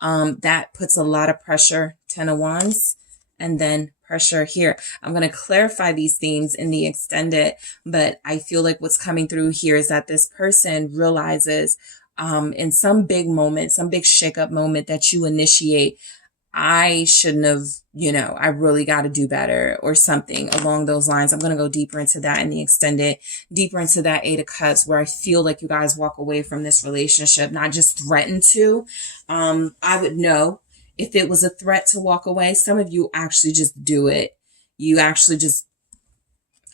That puts a lot of pressure. 10 of Wands. And then pressure here. I'm going to clarify these themes in the extended, but I feel like what's coming through here is that this person realizes in some big moment, some big shakeup moment that you initiate, I shouldn't have, you know, I really got to do better or something along those lines. I'm going to go deeper into that in the extended, deeper into that 8 of Cups, where I feel like you guys walk away from this relationship, not just threaten to. I would know if it was a threat to walk away. Some of you actually just do it. You actually just,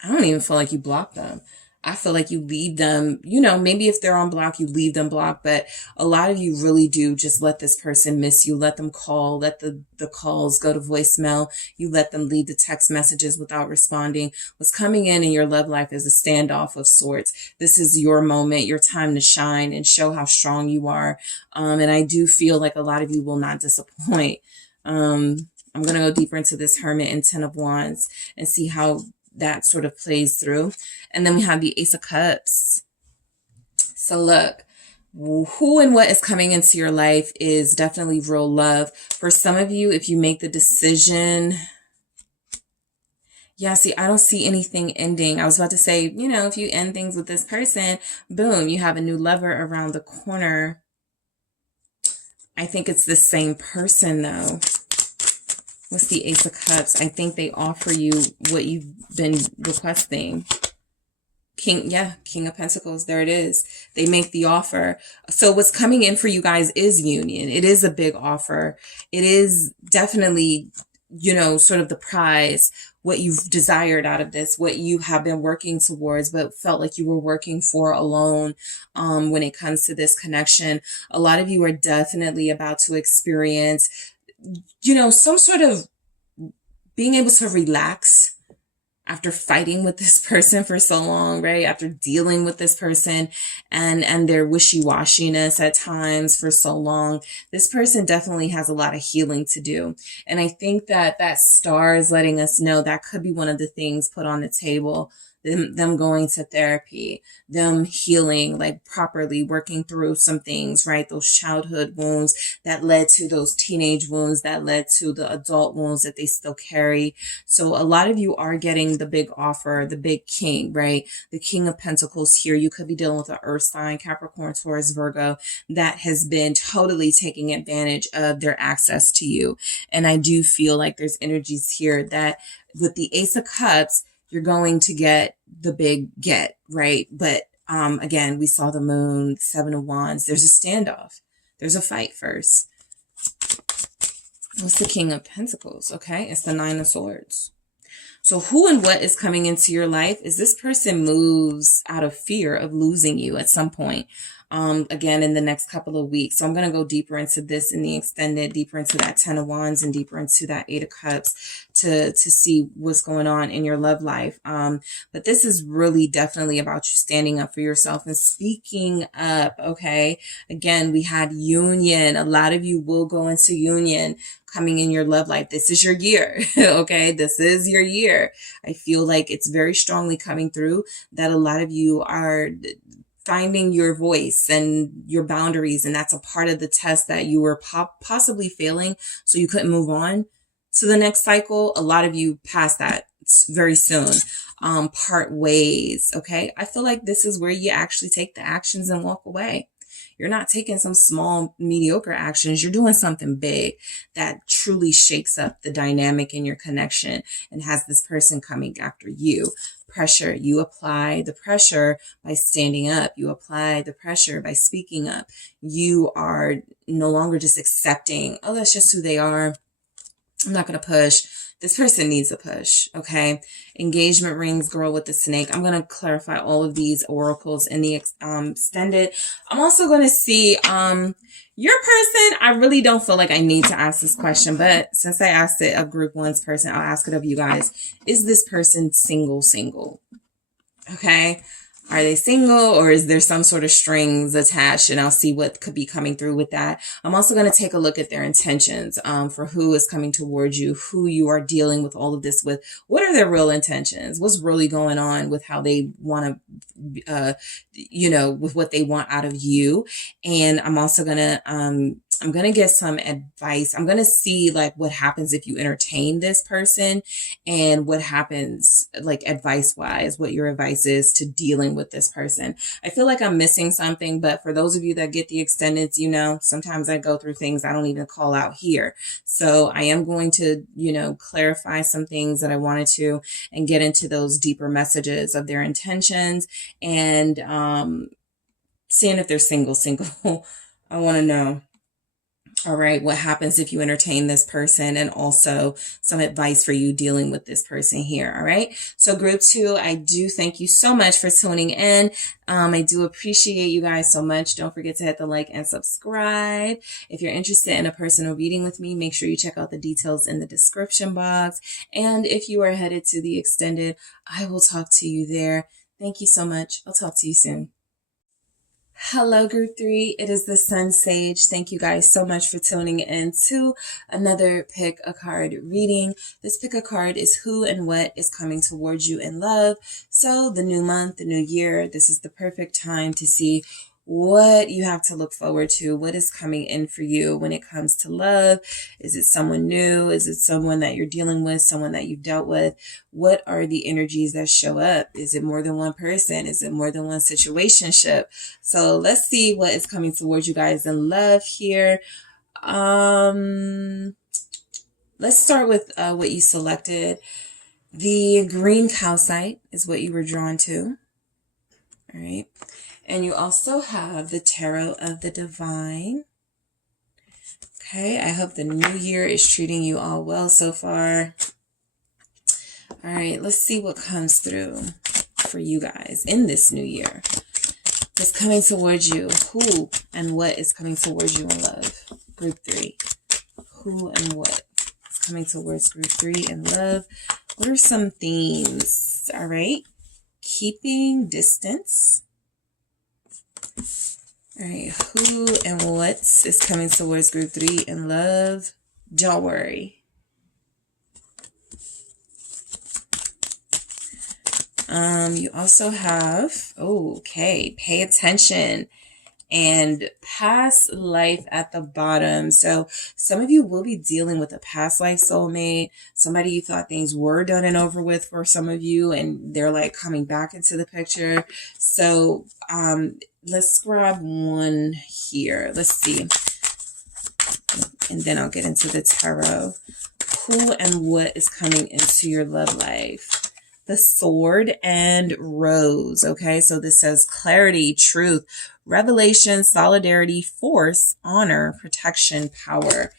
I don't even feel like you block them. I feel like you leave them, you know, maybe if they're on block, you leave them blocked, but a lot of you really do just let this person miss you. Let them call, let the calls go to voicemail. You let them leave the text messages without responding. What's coming in your love life is a standoff of sorts. This is your moment, your time to shine and show how strong you are. And I do feel like a lot of you will not disappoint. I'm going to go deeper into this Hermit and 10 of Wands and see how that sort of plays through. And then we have the Ace of Cups. So look, who and what is coming into your life is definitely real love. For some of you, if you make the decision, yeah, see, I don't see anything ending. I was about to say, you know, if you end things with this person, boom, you have a new lover around the corner. I think it's the same person though. What's the Ace of Cups? I think they offer you what you've been requesting. King of Pentacles. There it is. They make the offer. So what's coming in for you guys is union. It is a big offer. It is definitely, you know, sort of the prize, what you've desired out of this, what you have been working towards, but felt like you were working for alone when it comes to this connection. A lot of you are definitely about to experience, you know, some sort of being able to relax after fighting with this person for so long, right? After dealing with this person and their wishy-washiness at times for so long, this person definitely has a lot of healing to do. And I think that that star is letting us know that could be one of the things put on the table. Them going to therapy, them healing, like properly working through some things, right? Those childhood wounds that led to those teenage wounds that led to the adult wounds that they still carry. So a lot of you are getting the big offer, the big king, right? The King of Pentacles here. You could be dealing with an earth sign, Capricorn, Taurus, Virgo, that has been totally taking advantage of their access to you. And I do feel like there's energies here that with the Ace of Cups, you're going to get the big get, right? But again, we saw the Moon, 7 of Wands. There's a standoff. There's a fight first. What's the King of Pentacles? Okay, it's the 9 of Swords. So who and what is coming into your life is this person moves out of fear of losing you at some point. again in the next couple of weeks. So I'm going to go deeper into this in the extended, deeper into that 10 of Wands and deeper into that 8 of Cups to see what's going on in your love life. But this is really definitely about you standing up for yourself and speaking up. Okay. Again, we had union. A lot of you will go into union coming in your love life. This is your year. Okay. This is your year. I feel like it's very strongly coming through that a lot of you are finding your voice and your boundaries. And that's a part of the test that you were possibly failing. So you couldn't move on to the next cycle. A lot of you passed that very soon. Part ways. Okay. I feel like this is where you actually take the actions and walk away. You're not taking some small, mediocre actions. You're doing something big that truly shakes up the dynamic in your connection and has this person coming after you. Pressure. You apply the pressure by standing up. You apply the pressure by speaking up. You are no longer just accepting, oh, that's just who they are. I'm not going to push. This person needs a push. Okay. Engagement rings, girl with the snake. I'm going to clarify all of these oracles in the extended. I'm also going to see your person. I really don't feel like I need to ask this question, but since I asked it of group one's person, I'll ask it of you guys. Is this person single? Okay. Are they single, or is there some sort of strings attached? And I'll see what could be coming through with that. I'm also going to take a look at their intentions for who is coming towards you, who you are dealing with all of this with. What are their real intentions? What's really going on with how they want to, with what they want out of you. And I'm also going to, I'm going to get some advice. I'm going to see like what happens if you entertain this person and what happens like advice wise, what your advice is to dealing with this person. I feel like I'm missing something, but for those of you that get the extendeds, sometimes I go through things I don't even call out here. So I am going to, clarify some things that I wanted to and get into those deeper messages of their intentions and seeing if they're single. I want to know. All right, what happens if you entertain this person, and also some advice for you dealing with this person here. All right. So group 2, I do thank you so much for tuning in. I do appreciate you guys so much. Don't forget to hit the like and subscribe. If you're interested in a personal reading with me, make sure you check out the details in the description box. And if you are headed to the extended, I will talk to you there. Thank you so much. I'll talk to you soon. Hello, group 3. It is the SunSage. Thank you guys so much for tuning in to another pick a card reading. This pick a card is who and what is coming towards you in love. So the new month, the new year, this is the perfect time to see what you have to look forward to, what is coming in for you when it comes to love. Is it someone new? Is it someone that you're dealing with, someone that you've dealt with? What are the energies that show up? Is it more than one person? Is it more than one situationship? So let's see what is coming towards you guys in love here. Let's start with what you selected. The green calcite is what you were drawn to. All right. And you also have the Tarot of the Divine. Okay, I hope the new year is treating you all well so far. All right, let's see what comes through for you guys in this new year. What's coming towards you? Who and what is coming towards you in love? Group 3. Who and what is coming towards group 3 in love? What are some themes? All right, keeping distance. All right, who and what is coming towards group 3 in love? Don't worry. You also have, okay, pay attention and past life at the bottom. So some of you will be dealing with a past life soulmate, somebody you thought things were done and over with for some of you, and they're like coming back into the picture. So, let's grab one here. Let's see. And then I'll get into the tarot. Who and what is coming into your love life? The Sword and Rose. Okay, so this says clarity, truth, revelation, solidarity, force, honor, protection, power.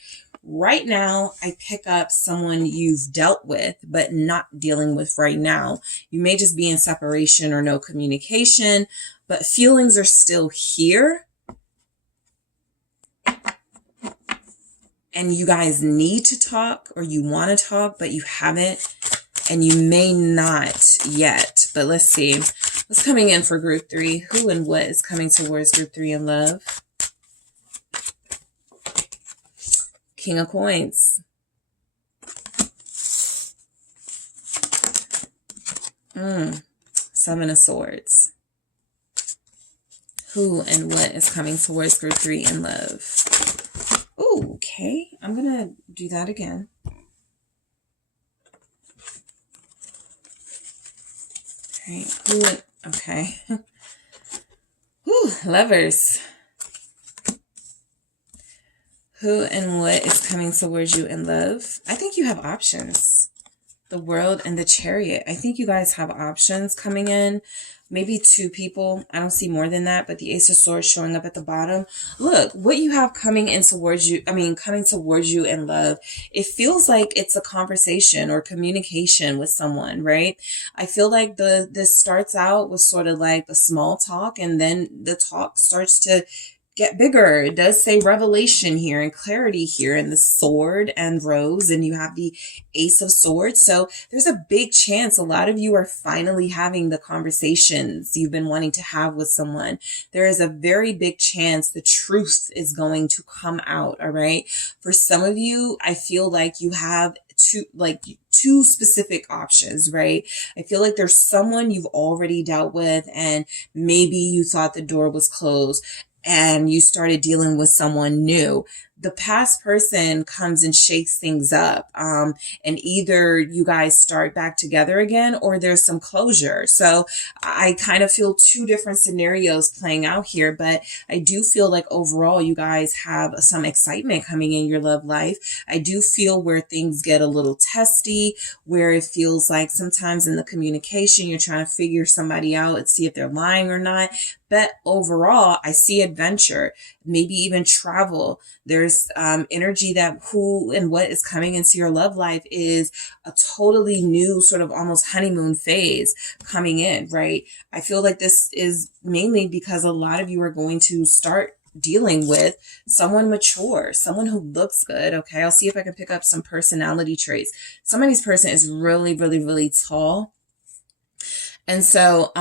Right now, I pick up someone you've dealt with, but not dealing with right now. You may just be in separation or no communication, but feelings are still here. And you guys need to talk, or you want to talk, but you haven't. And you may not yet. But let's see. What's coming in for group 3? Who and what is coming towards group 3 in love? King of Coins. Seven of Swords. Who and what is coming towards group 3 in love? Ooh, okay. I'm going to do that again. Okay. Who and, okay. Whew, Lovers. Who and what is coming towards you in love? I think you have options. The World and the Chariot. I think you guys have options coming in. Maybe 2 people. I don't see more than that, but the Ace of Swords showing up at the bottom. Look, what you have coming in towards you, coming towards you in love, it feels like it's a conversation or communication with someone, right? I feel like this starts out with sort of like the small talk, and then the talk starts to get bigger. It does say revelation here and clarity here, and the sword and rose, and you have the Ace of Swords. So there's a big chance a lot of you are finally having the conversations you've been wanting to have with someone. There is a very big chance the truth is going to come out. All right. For some of you, I feel like you have two specific options, right? I feel like there's someone you've already dealt with, and maybe you thought the door was closed and you started dealing with someone new. The past person comes and shakes things up. And either you guys start back together again, or there's some closure. So I kind of feel 2 different scenarios playing out here, but I do feel like overall you guys have some excitement coming in your love life. I do feel where things get a little testy, where it feels like sometimes in the communication, you're trying to figure somebody out and see if they're lying or not. But overall, I see adventure, maybe even travel. There's energy that who and what is coming into your love life is a totally new sort of almost honeymoon phase coming in, right? I feel like this is mainly because a lot of you are going to start dealing with someone mature, someone who looks good. Okay, I'll see if I can pick up some personality traits. Somebody's person is really, really, really tall. And so,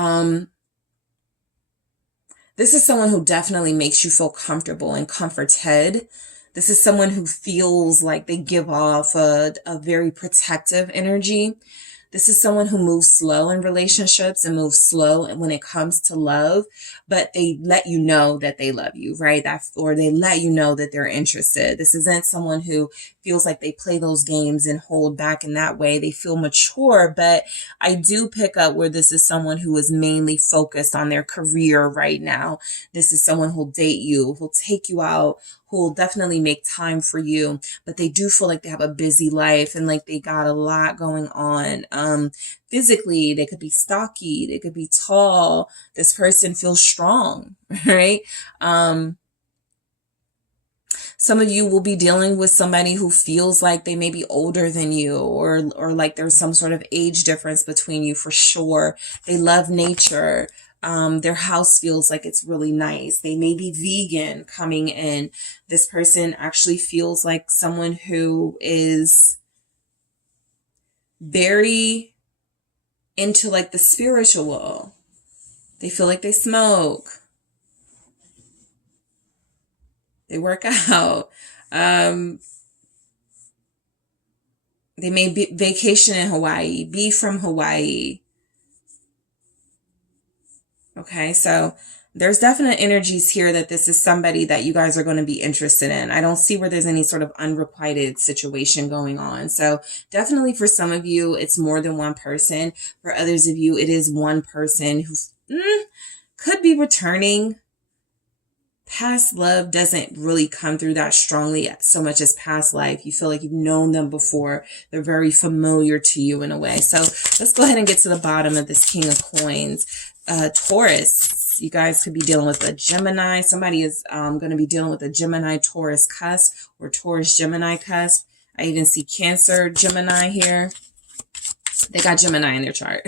this is someone who definitely makes you feel comfortable and comforted. This is someone who feels like they give off a very protective energy. This is someone who moves slow in relationships and moves slow when it comes to love, but they let you know that they love you, right? Or they let you know that they're interested. This isn't someone who feels like they play those games and hold back in that way. They feel mature, but I do pick up where this is someone who is mainly focused on their career right now. This is someone who'll date you, who'll take you out, who will definitely make time for you, but they do feel like they have a busy life and like they got a lot going on. Physically, they could be stocky, they could be tall. This person feels strong, right? Some of you will be dealing with somebody who feels like they may be older than you, or like there's some sort of age difference between you for sure. They love nature. Their house feels like it's really nice. They may be vegan coming in. This person actually feels like someone who is very into like the spiritual. They feel like they smoke. They work out. They may be vacation in Hawaii, be from Hawaii. Okay, so there's definite energies here that this is somebody that you guys are going to be interested in. I don't see where there's any sort of unrequited situation going on. So definitely for some of you, it's more than one person. For others of you, it is one person who could be returning. Past love doesn't really come through that strongly so much as past life. You feel like you've known them before. They're very familiar to you in a way. So let's go ahead and get to the bottom of this King of Coins. Taurus, you guys could be dealing with a Gemini. Somebody is going to be dealing with a Gemini-Taurus cusp or Taurus-Gemini cusp. I even see Cancer-Gemini here. They got Gemini in their chart.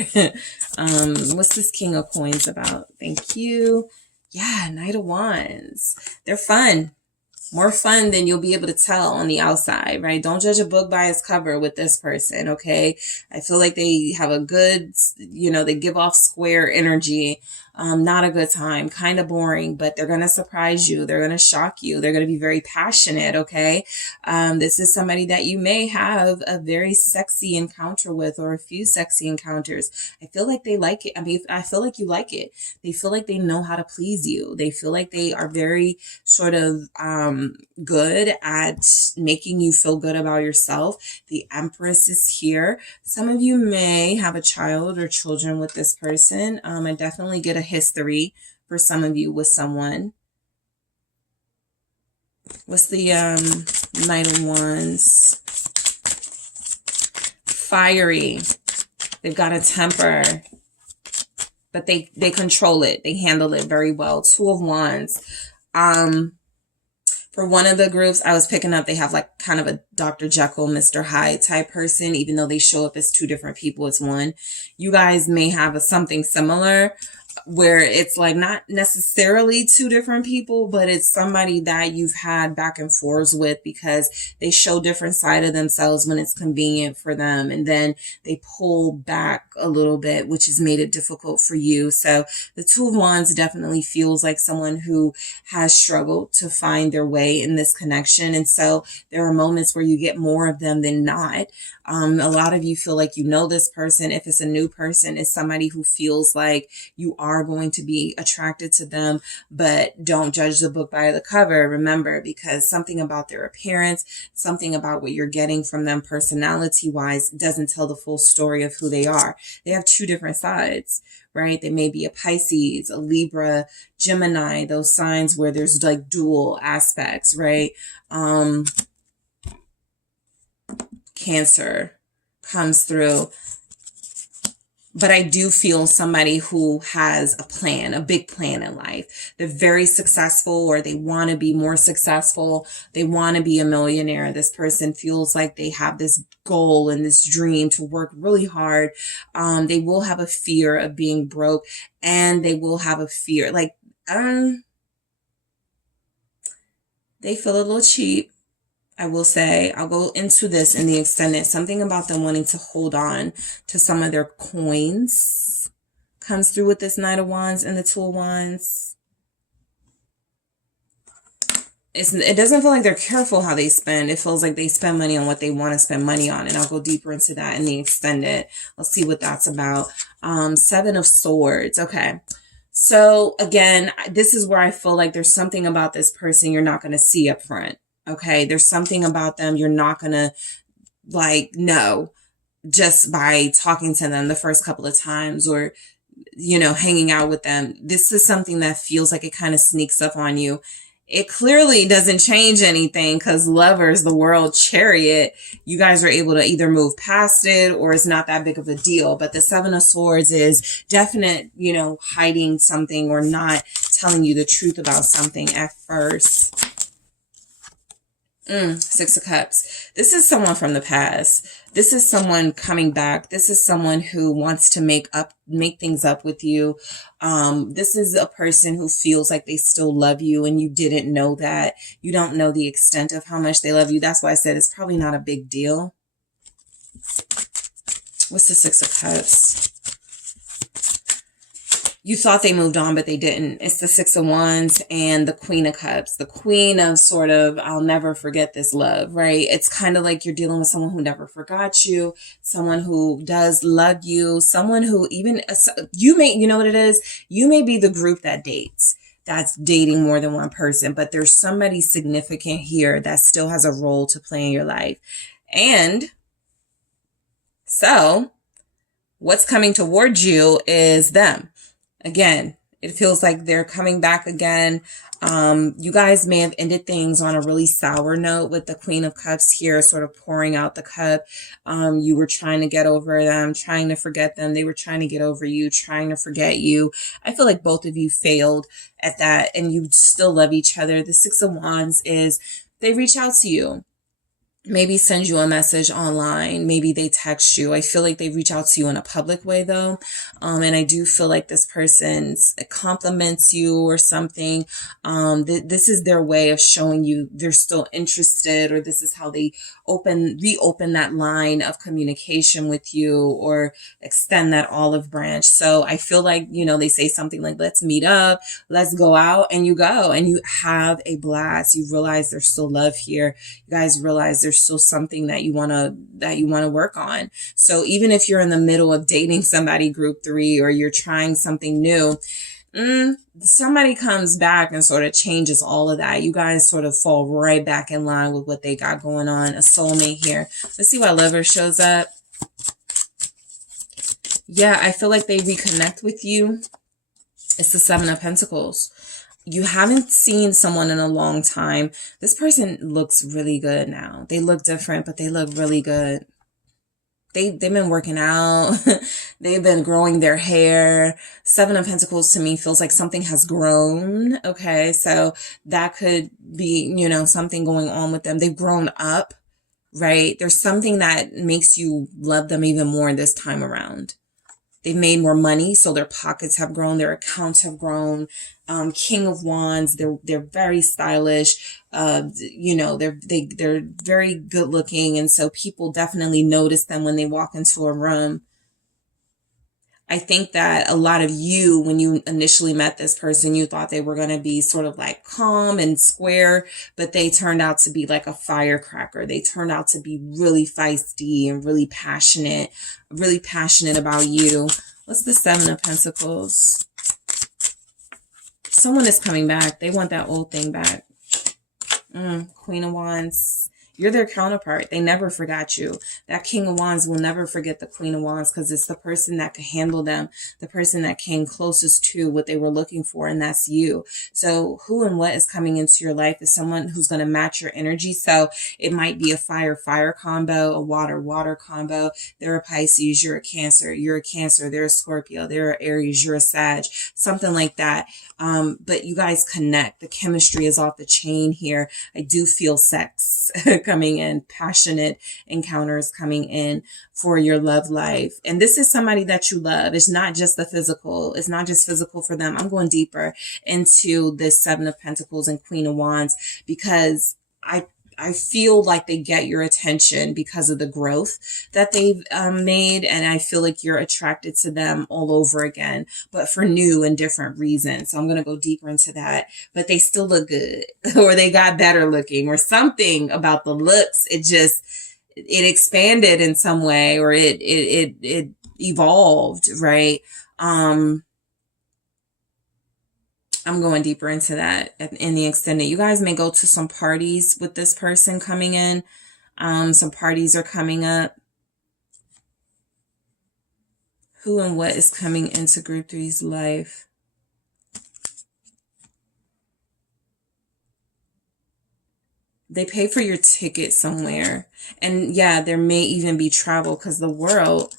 What's this King of Coins about? Thank you. Yeah, Knight of Wands. They're fun. More fun than you'll be able to tell on the outside, right? Don't judge a book by its cover with this person, okay? I feel like they have a good, they give off square energy. Not a good time, kind of boring, but they're going to surprise you. They're going to shock you. They're going to be very passionate, okay? This is somebody that you may have a very sexy encounter with, or a few sexy encounters. I feel like they like it. I mean, I feel like you like it. They feel like they know how to please you. They feel like they are very sort of good at making you feel good about yourself. The Empress is here. Some of you may have a child or children with this person. I definitely get a history for some of you with someone. What's the Knight of Wands? Fiery. They've got a temper, but they control it. They handle it very well. Two of Wands. For one of the groups I was picking up, they have like kind of a Dr. Jekyll, Mr. Hyde type person, even though they show up as two different people, it's one. You guys may have something similar where it's like not necessarily two different people, but it's somebody that you've had back and forth with because they show different side of themselves when it's convenient for them. And then they pull back a little bit, which has made it difficult for you. So the Two of Wands definitely feels like someone who has struggled to find their way in this connection. And so there are moments where you get more of them than not. A lot of you feel like you know this person. If it's a new person, it's somebody who feels like you are going to be attracted to them, but don't judge the book by the cover. Remember, because something about their appearance, something about what you're getting from them personality wise doesn't tell the full story of who they are. They have two different sides, right? They may be a Pisces, a Libra, Gemini, those signs where there's like dual aspects, right? Cancer comes through. But I do feel somebody who has a plan, a big plan in life. They're very successful, or they want to be more successful. They want to be a millionaire. This person feels like they have this goal and this dream to work really hard. They will have a fear of being broke, and they will have a fear, like, they feel a little cheap. I will say, I'll go into this in the extended. Something about them wanting to hold on to some of their coins comes through with this Knight of Wands and the Two of Wands. It doesn't feel like they're careful how they spend. It feels like they spend money on what they want to spend money on. And I'll go deeper into that in the extended. Let's see what that's about. Seven of Swords. Okay. So again, this is where I feel like there's something about this person you're not going to see up front. Okay, there's something about them you're not going to know just by talking to them the first couple of times, or, hanging out with them. This is something that feels like it kind of sneaks up on you. It clearly doesn't change anything because Lovers, the World, Chariot, you guys are able to either move past it or it's not that big of a deal. But the Seven of Swords is definite, hiding something or not telling you the truth about something at first. Six of Cups. This is someone from the past. This is someone coming back. This is someone who wants to make things up with you. This is a person who feels like they still love you and you didn't know that. You don't know the extent of how much they love you. That's why I said it's probably not a big deal. What's the Six of Cups? You thought they moved on, but they didn't. It's the Six of Wands and the Queen of Cups. The Queen of sort of, I'll never forget this love, right? It's kind of like you're dealing with someone who never forgot you, someone who does love you, someone who even, you know what it is? You may be the group that dates, that's dating more than one person, but there's somebody significant here that still has a role to play in your life. And so what's coming towards you is them. Again, it feels like they're coming back again. You guys may have ended things on a really sour note with the Queen of Cups here, sort of pouring out the cup. You were trying to get over them, trying to forget them. They were trying to get over you, trying to forget you. I feel like both of you failed at that and you still love each other. The Six of Wands is they reach out to you. maybe send you a message online. Maybe they text you. I feel like they reach out to you in a public way though. And I do feel like this person compliments you or something. This is their way of showing you they're still interested, or this is how they reopen that line of communication with you, or extend that olive branch. So I feel like, they say something like, let's meet up, let's go out, and you go and you have a blast. You realize there's still love here. You guys realize there's still something that you want to work on. So even if you're in the middle of dating somebody, group 3, or you're trying something new, somebody comes back and sort of changes all of that. You guys sort of fall right back in line with what they got going on. A soulmate here. Let's see why lover shows up. Yeah, I feel like they reconnect with you. It's the 7 of Pentacles. You haven't seen someone in a long time. This person looks really good now. They look different, but they look really good. They've been working out. They've been growing their hair. 7 of Pentacles to me feels like something has grown. Okay, so that could be, something going on with them. They've grown up, right? There's something that makes you love them even more this time around. They've made more money, so their pockets have grown, their accounts have grown. King of Wands, they're very stylish. They're very good looking, and so people definitely notice them when they walk into a room. I think that a lot of you, when you initially met this person, you thought they were going to be sort of like calm and square, but they turned out to be like a firecracker. They turned out to be really feisty and really passionate about you. What's the 7 of Pentacles? Someone is coming back. They want that old thing back. Queen of Wands. You're their counterpart. They never forgot you. That King of Wands will never forget the Queen of Wands, because it's the person that could handle them, the person that came closest to what they were looking for, and that's you. So who and what is coming into your life is someone who's going to match your energy. So it might be a fire-fire combo, a water-water combo. They're a Pisces, you're a Cancer. You're a Cancer, they're a Scorpio, they're an Aries, you're a Sag, something like that. But you guys connect. The chemistry is off the chain here. I do feel sex coming in, passionate encounters coming in for your love life. And this is somebody that you love. It's not just the physical. It's not just physical for them. I'm going deeper into this 7 of Pentacles and Queen of Wands, because I feel like they get your attention because of the growth that they've made. And I feel like you're attracted to them all over again, but for new and different reasons. So I'm going to go deeper into that, but they still look good, or they got better looking, or something about the looks. It expanded in some way, or it evolved, right? I'm going deeper into that in the extended. You guys may go to some parties with this person coming in. Some parties are coming up. Who and what is coming into group 3's life? They pay for your ticket somewhere. And yeah, there may even be travel, because the World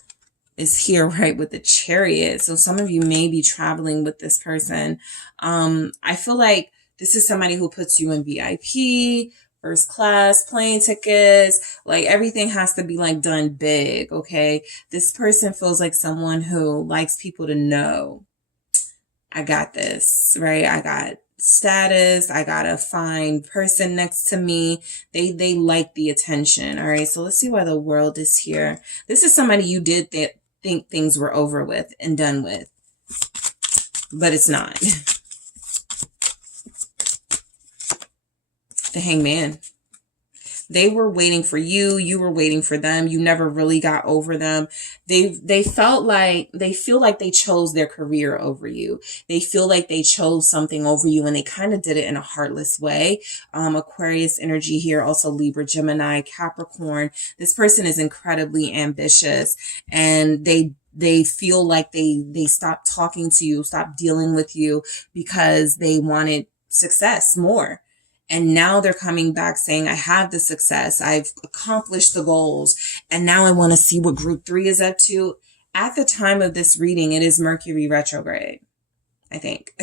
is here, right, with the Chariot. So some of you may be traveling with this person. I feel like this is somebody who puts you in VIP, first class, plane tickets. Like everything has to be like done big, okay? This person feels like someone who likes people to know, I got this, right? I got status. I got a fine person next to me. They like the attention. All right. So let's see why the World is here. This is somebody you did think things were over with and done with, but it's not. The Hangman. They were waiting for you. You were waiting for them. You never really got over them. They feel like they chose their career over you. They feel like they chose something over you, and they kind of did it in a heartless way. Aquarius energy here, also Libra, Gemini, Capricorn. This person is incredibly ambitious, and they feel like they stopped talking to you, stopped dealing with you, because they wanted success more. And now they're coming back saying, I have the success. I've accomplished the goals. And now I want to see what group 3 is up to. At the time of this reading, it is Mercury retrograde. I think.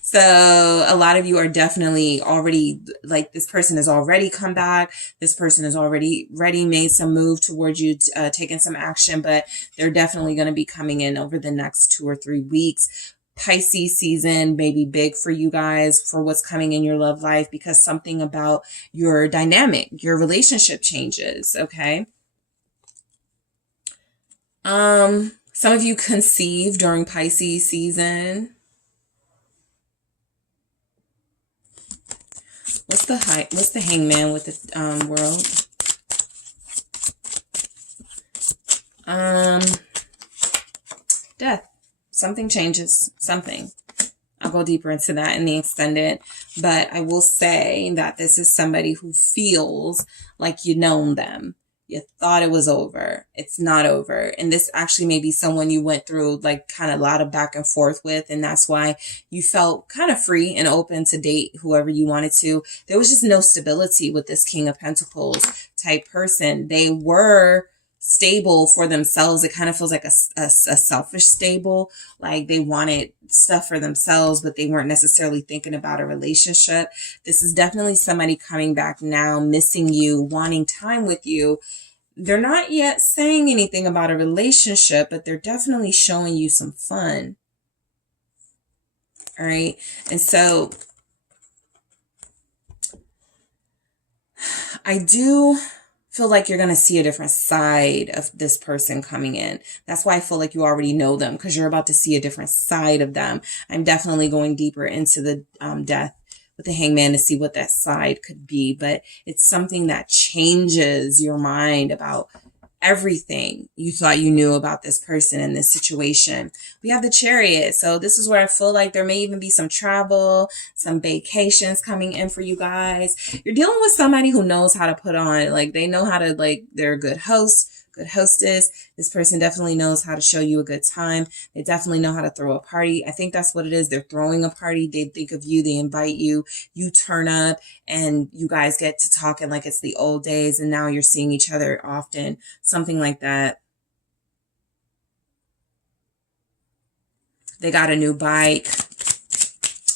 So a lot of you are definitely already, like, this person has already come back. This person has already made some move towards you, taking some action, but they're definitely going to be coming in over the next 2 or 3 weeks. Pisces season may be big for you guys for what's coming in your love life, because something about your dynamic, your relationship changes. Okay. Some of you conceive during Pisces season. What's the hangman with the world? Death. Something changes. Something. I'll go deeper into that in the extended, but I will say that this is somebody who feels like you know them. You thought it was over. It's not over. And this actually may be someone you went through like kind of a lot of back and forth with. And that's why you felt kind of free and open to date whoever you wanted to. There was just no stability with this King of Pentacles type person. They were stable for themselves. It kind of feels like a selfish stable. Like they wanted stuff for themselves, but they weren't necessarily thinking about a relationship. This is definitely somebody coming back now, missing you, wanting time with you. They're not yet saying anything about a relationship, but they're definitely showing you some fun. All right. And so I do feel like you're going to see a different side of this person coming in. That's why I feel like you already know them, because you're about to see a different side of them. I'm definitely going deeper into the death with the hangman to see what that side could be, but it's something that changes your mind about everything you thought you knew about this person in this situation. We have the Chariot. So this is where I feel like there may even be some travel, some vacations coming in for you guys. You're dealing with somebody who knows how to put on, like they know how to, like, they're a good host, good hostess. This person definitely knows how to show you a good time. They definitely know how to throw a party. I think that's what it is. They're throwing a party. They think of you. They invite you. You turn up and you guys get to talking like it's the old days. And now you're seeing each other often. Something like that. They got a new bike,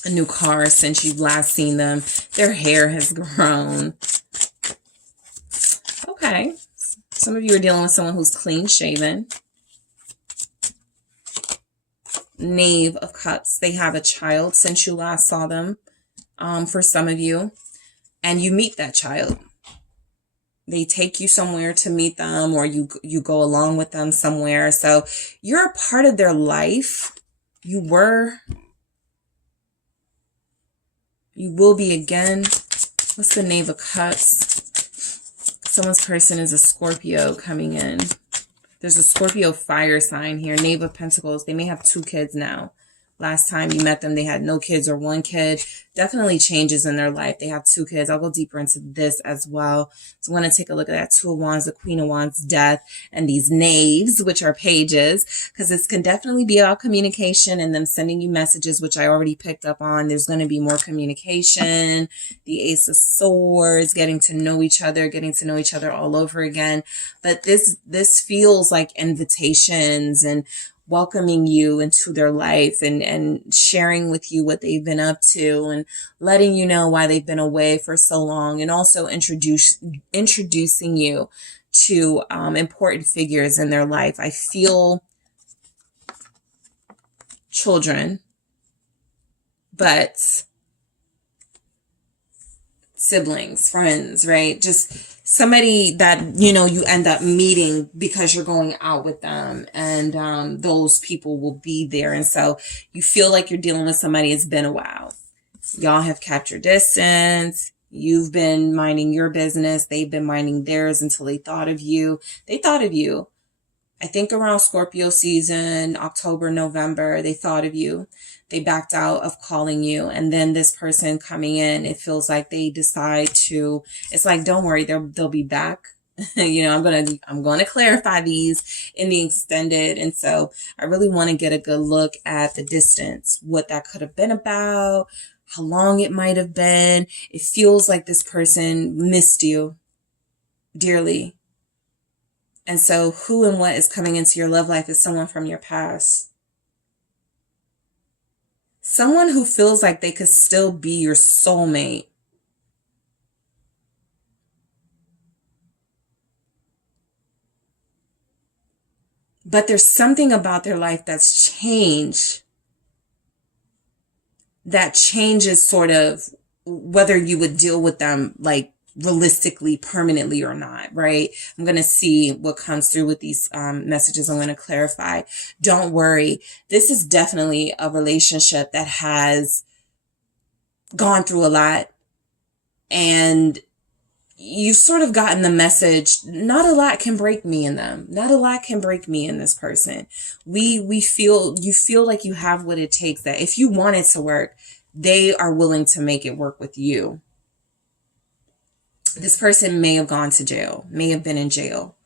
a new car since you've last seen them. Their hair has grown. Okay. Some of you are dealing with someone who's clean shaven. Knave of Cups. They have a child since you last saw them, for some of you. And you meet that child. They take you somewhere to meet them, or you go along with them somewhere. So you're a part of their life. You were. You will be again. What's the Knave of Cups? Someone's person is a Scorpio coming in. There's a Scorpio fire sign here. Knave of Pentacles. They may have 2 kids now. Last time you met them, they had no kids or 1 kid. Definitely changes in their life. They have 2 kids. I'll go deeper into this as well. So I'm going to take a look at that 2 of Wands, the Queen of Wands, Death, and these knaves, which are pages, because this can definitely be about communication and them sending you messages, which I already picked up on. There's going to be more communication. The Ace of Swords, getting to know each other all over again. But this feels like invitations and welcoming you into their life and sharing with you what they've been up to and letting you know why they've been away for so long, and also introducing you to important figures in their life. I feel children, but siblings, friends, right? Just somebody that, you know, you end up meeting because you're going out with them, and those people will be there. And so you feel like you're dealing with somebody. It's been a while. Y'all have kept your distance. You've been minding your business. They've been minding theirs until they thought of you. They thought of you. I think around Scorpio season, October, November, they thought of you. They backed out of calling you. And then this person coming in, it feels like they decide to, it's like, don't worry, they'll be back. You know, I'm going to clarify these in the extended. And so I really want to get a good look at the distance, what that could have been about, how long it might have been. It feels like this person missed you dearly. And so who and what is coming into your love life is someone from your past. someone who feels like they could still be your soulmate. But there's something about their life that's changed, that changes sort of whether you would deal with them like realistically, permanently or not, right? I'm going to see what comes through with these messages. I'm going to clarify. Don't worry. This is definitely a relationship that has gone through a lot, and you've sort of gotten the message, not a lot can break me in them. Not a lot can break me in this person. You feel like you have what it takes, that if you want it to work, they are willing to make it work with you. This person may have gone to jail, may have been in jail.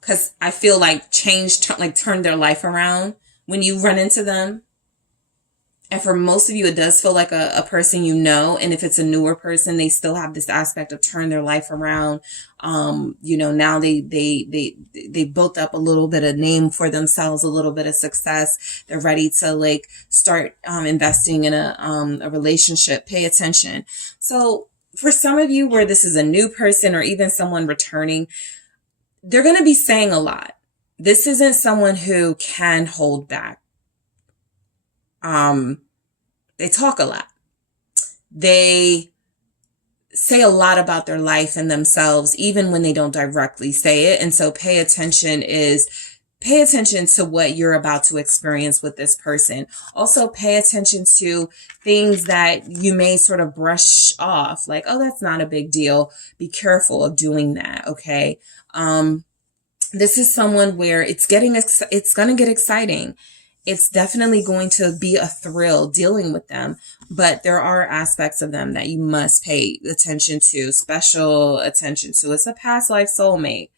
Because I feel like change, turned their life around when you run into them. And for most of you, it does feel like a person you know. And if it's a newer person, they still have this aspect of turn their life around. Now they built up a little bit of name for themselves, a little bit of success. They're ready to start investing in a relationship. Pay attention. So for some of you where this is a new person or even someone returning, they're going to be saying a lot. This isn't someone who can hold back. They talk a lot. They say a lot about their life and themselves, even when they don't directly say it. And so pay attention to what you're about to experience with this person. Also pay attention to things that you may sort of brush off, like, oh, that's not a big deal. Be careful of doing that. Okay. This is someone where it's going to get exciting. It's definitely going to be a thrill dealing with them, but there are aspects of them that you must pay attention to, special attention to. It's a past life soulmate,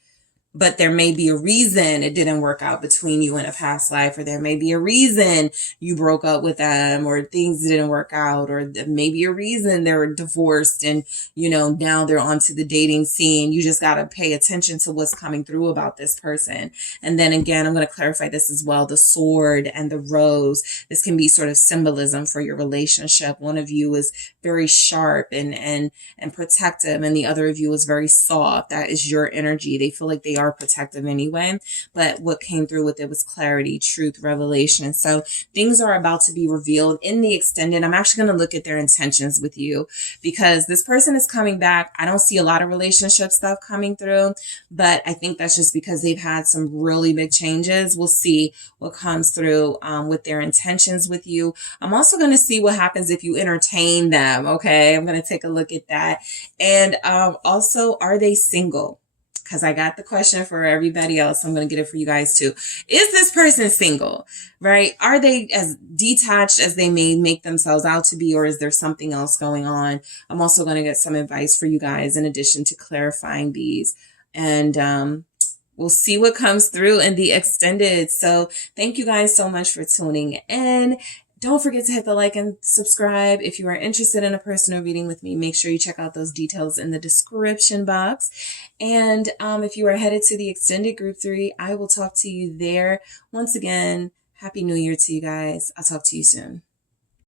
but there may be a reason it didn't work out between you in a past life, or there may be a reason you broke up with them, or things didn't work out, or maybe a reason they were divorced and, now they're onto the dating scene. You just got to pay attention to what's coming through about this person. And then again, I'm going to clarify this as well. The sword and the rose, this can be sort of symbolism for your relationship. One of you is very sharp and protective, and the other of you is very soft. That is your energy. They feel like they are protective anyway, but what came through with it was clarity, truth, revelation. So things are about to be revealed in the extended. I'm actually going to look at their intentions with you, because this person is coming back. I don't see a lot of relationship stuff coming through, but I think that's just because they've had some really big changes. We'll see what comes through with their intentions with you. I'm also going to see what happens if you entertain them. Okay, I'm going to take a look at that. And also, are they single? Because I got the question for everybody else. I'm going to get it for you guys too. Is this person single, right? Are they as detached as they may make themselves out to be, or is there something else going on? I'm also going to get some advice for you guys in addition to clarifying these. And we'll see what comes through in the extended. So thank you guys so much for tuning in. Don't forget to hit the like and subscribe. If you are interested in a personal reading with me, make sure you check out those details in the description box. And if you are headed to the extended group 3, I will talk to you there. Once again, Happy New Year to you guys. I'll talk to you soon.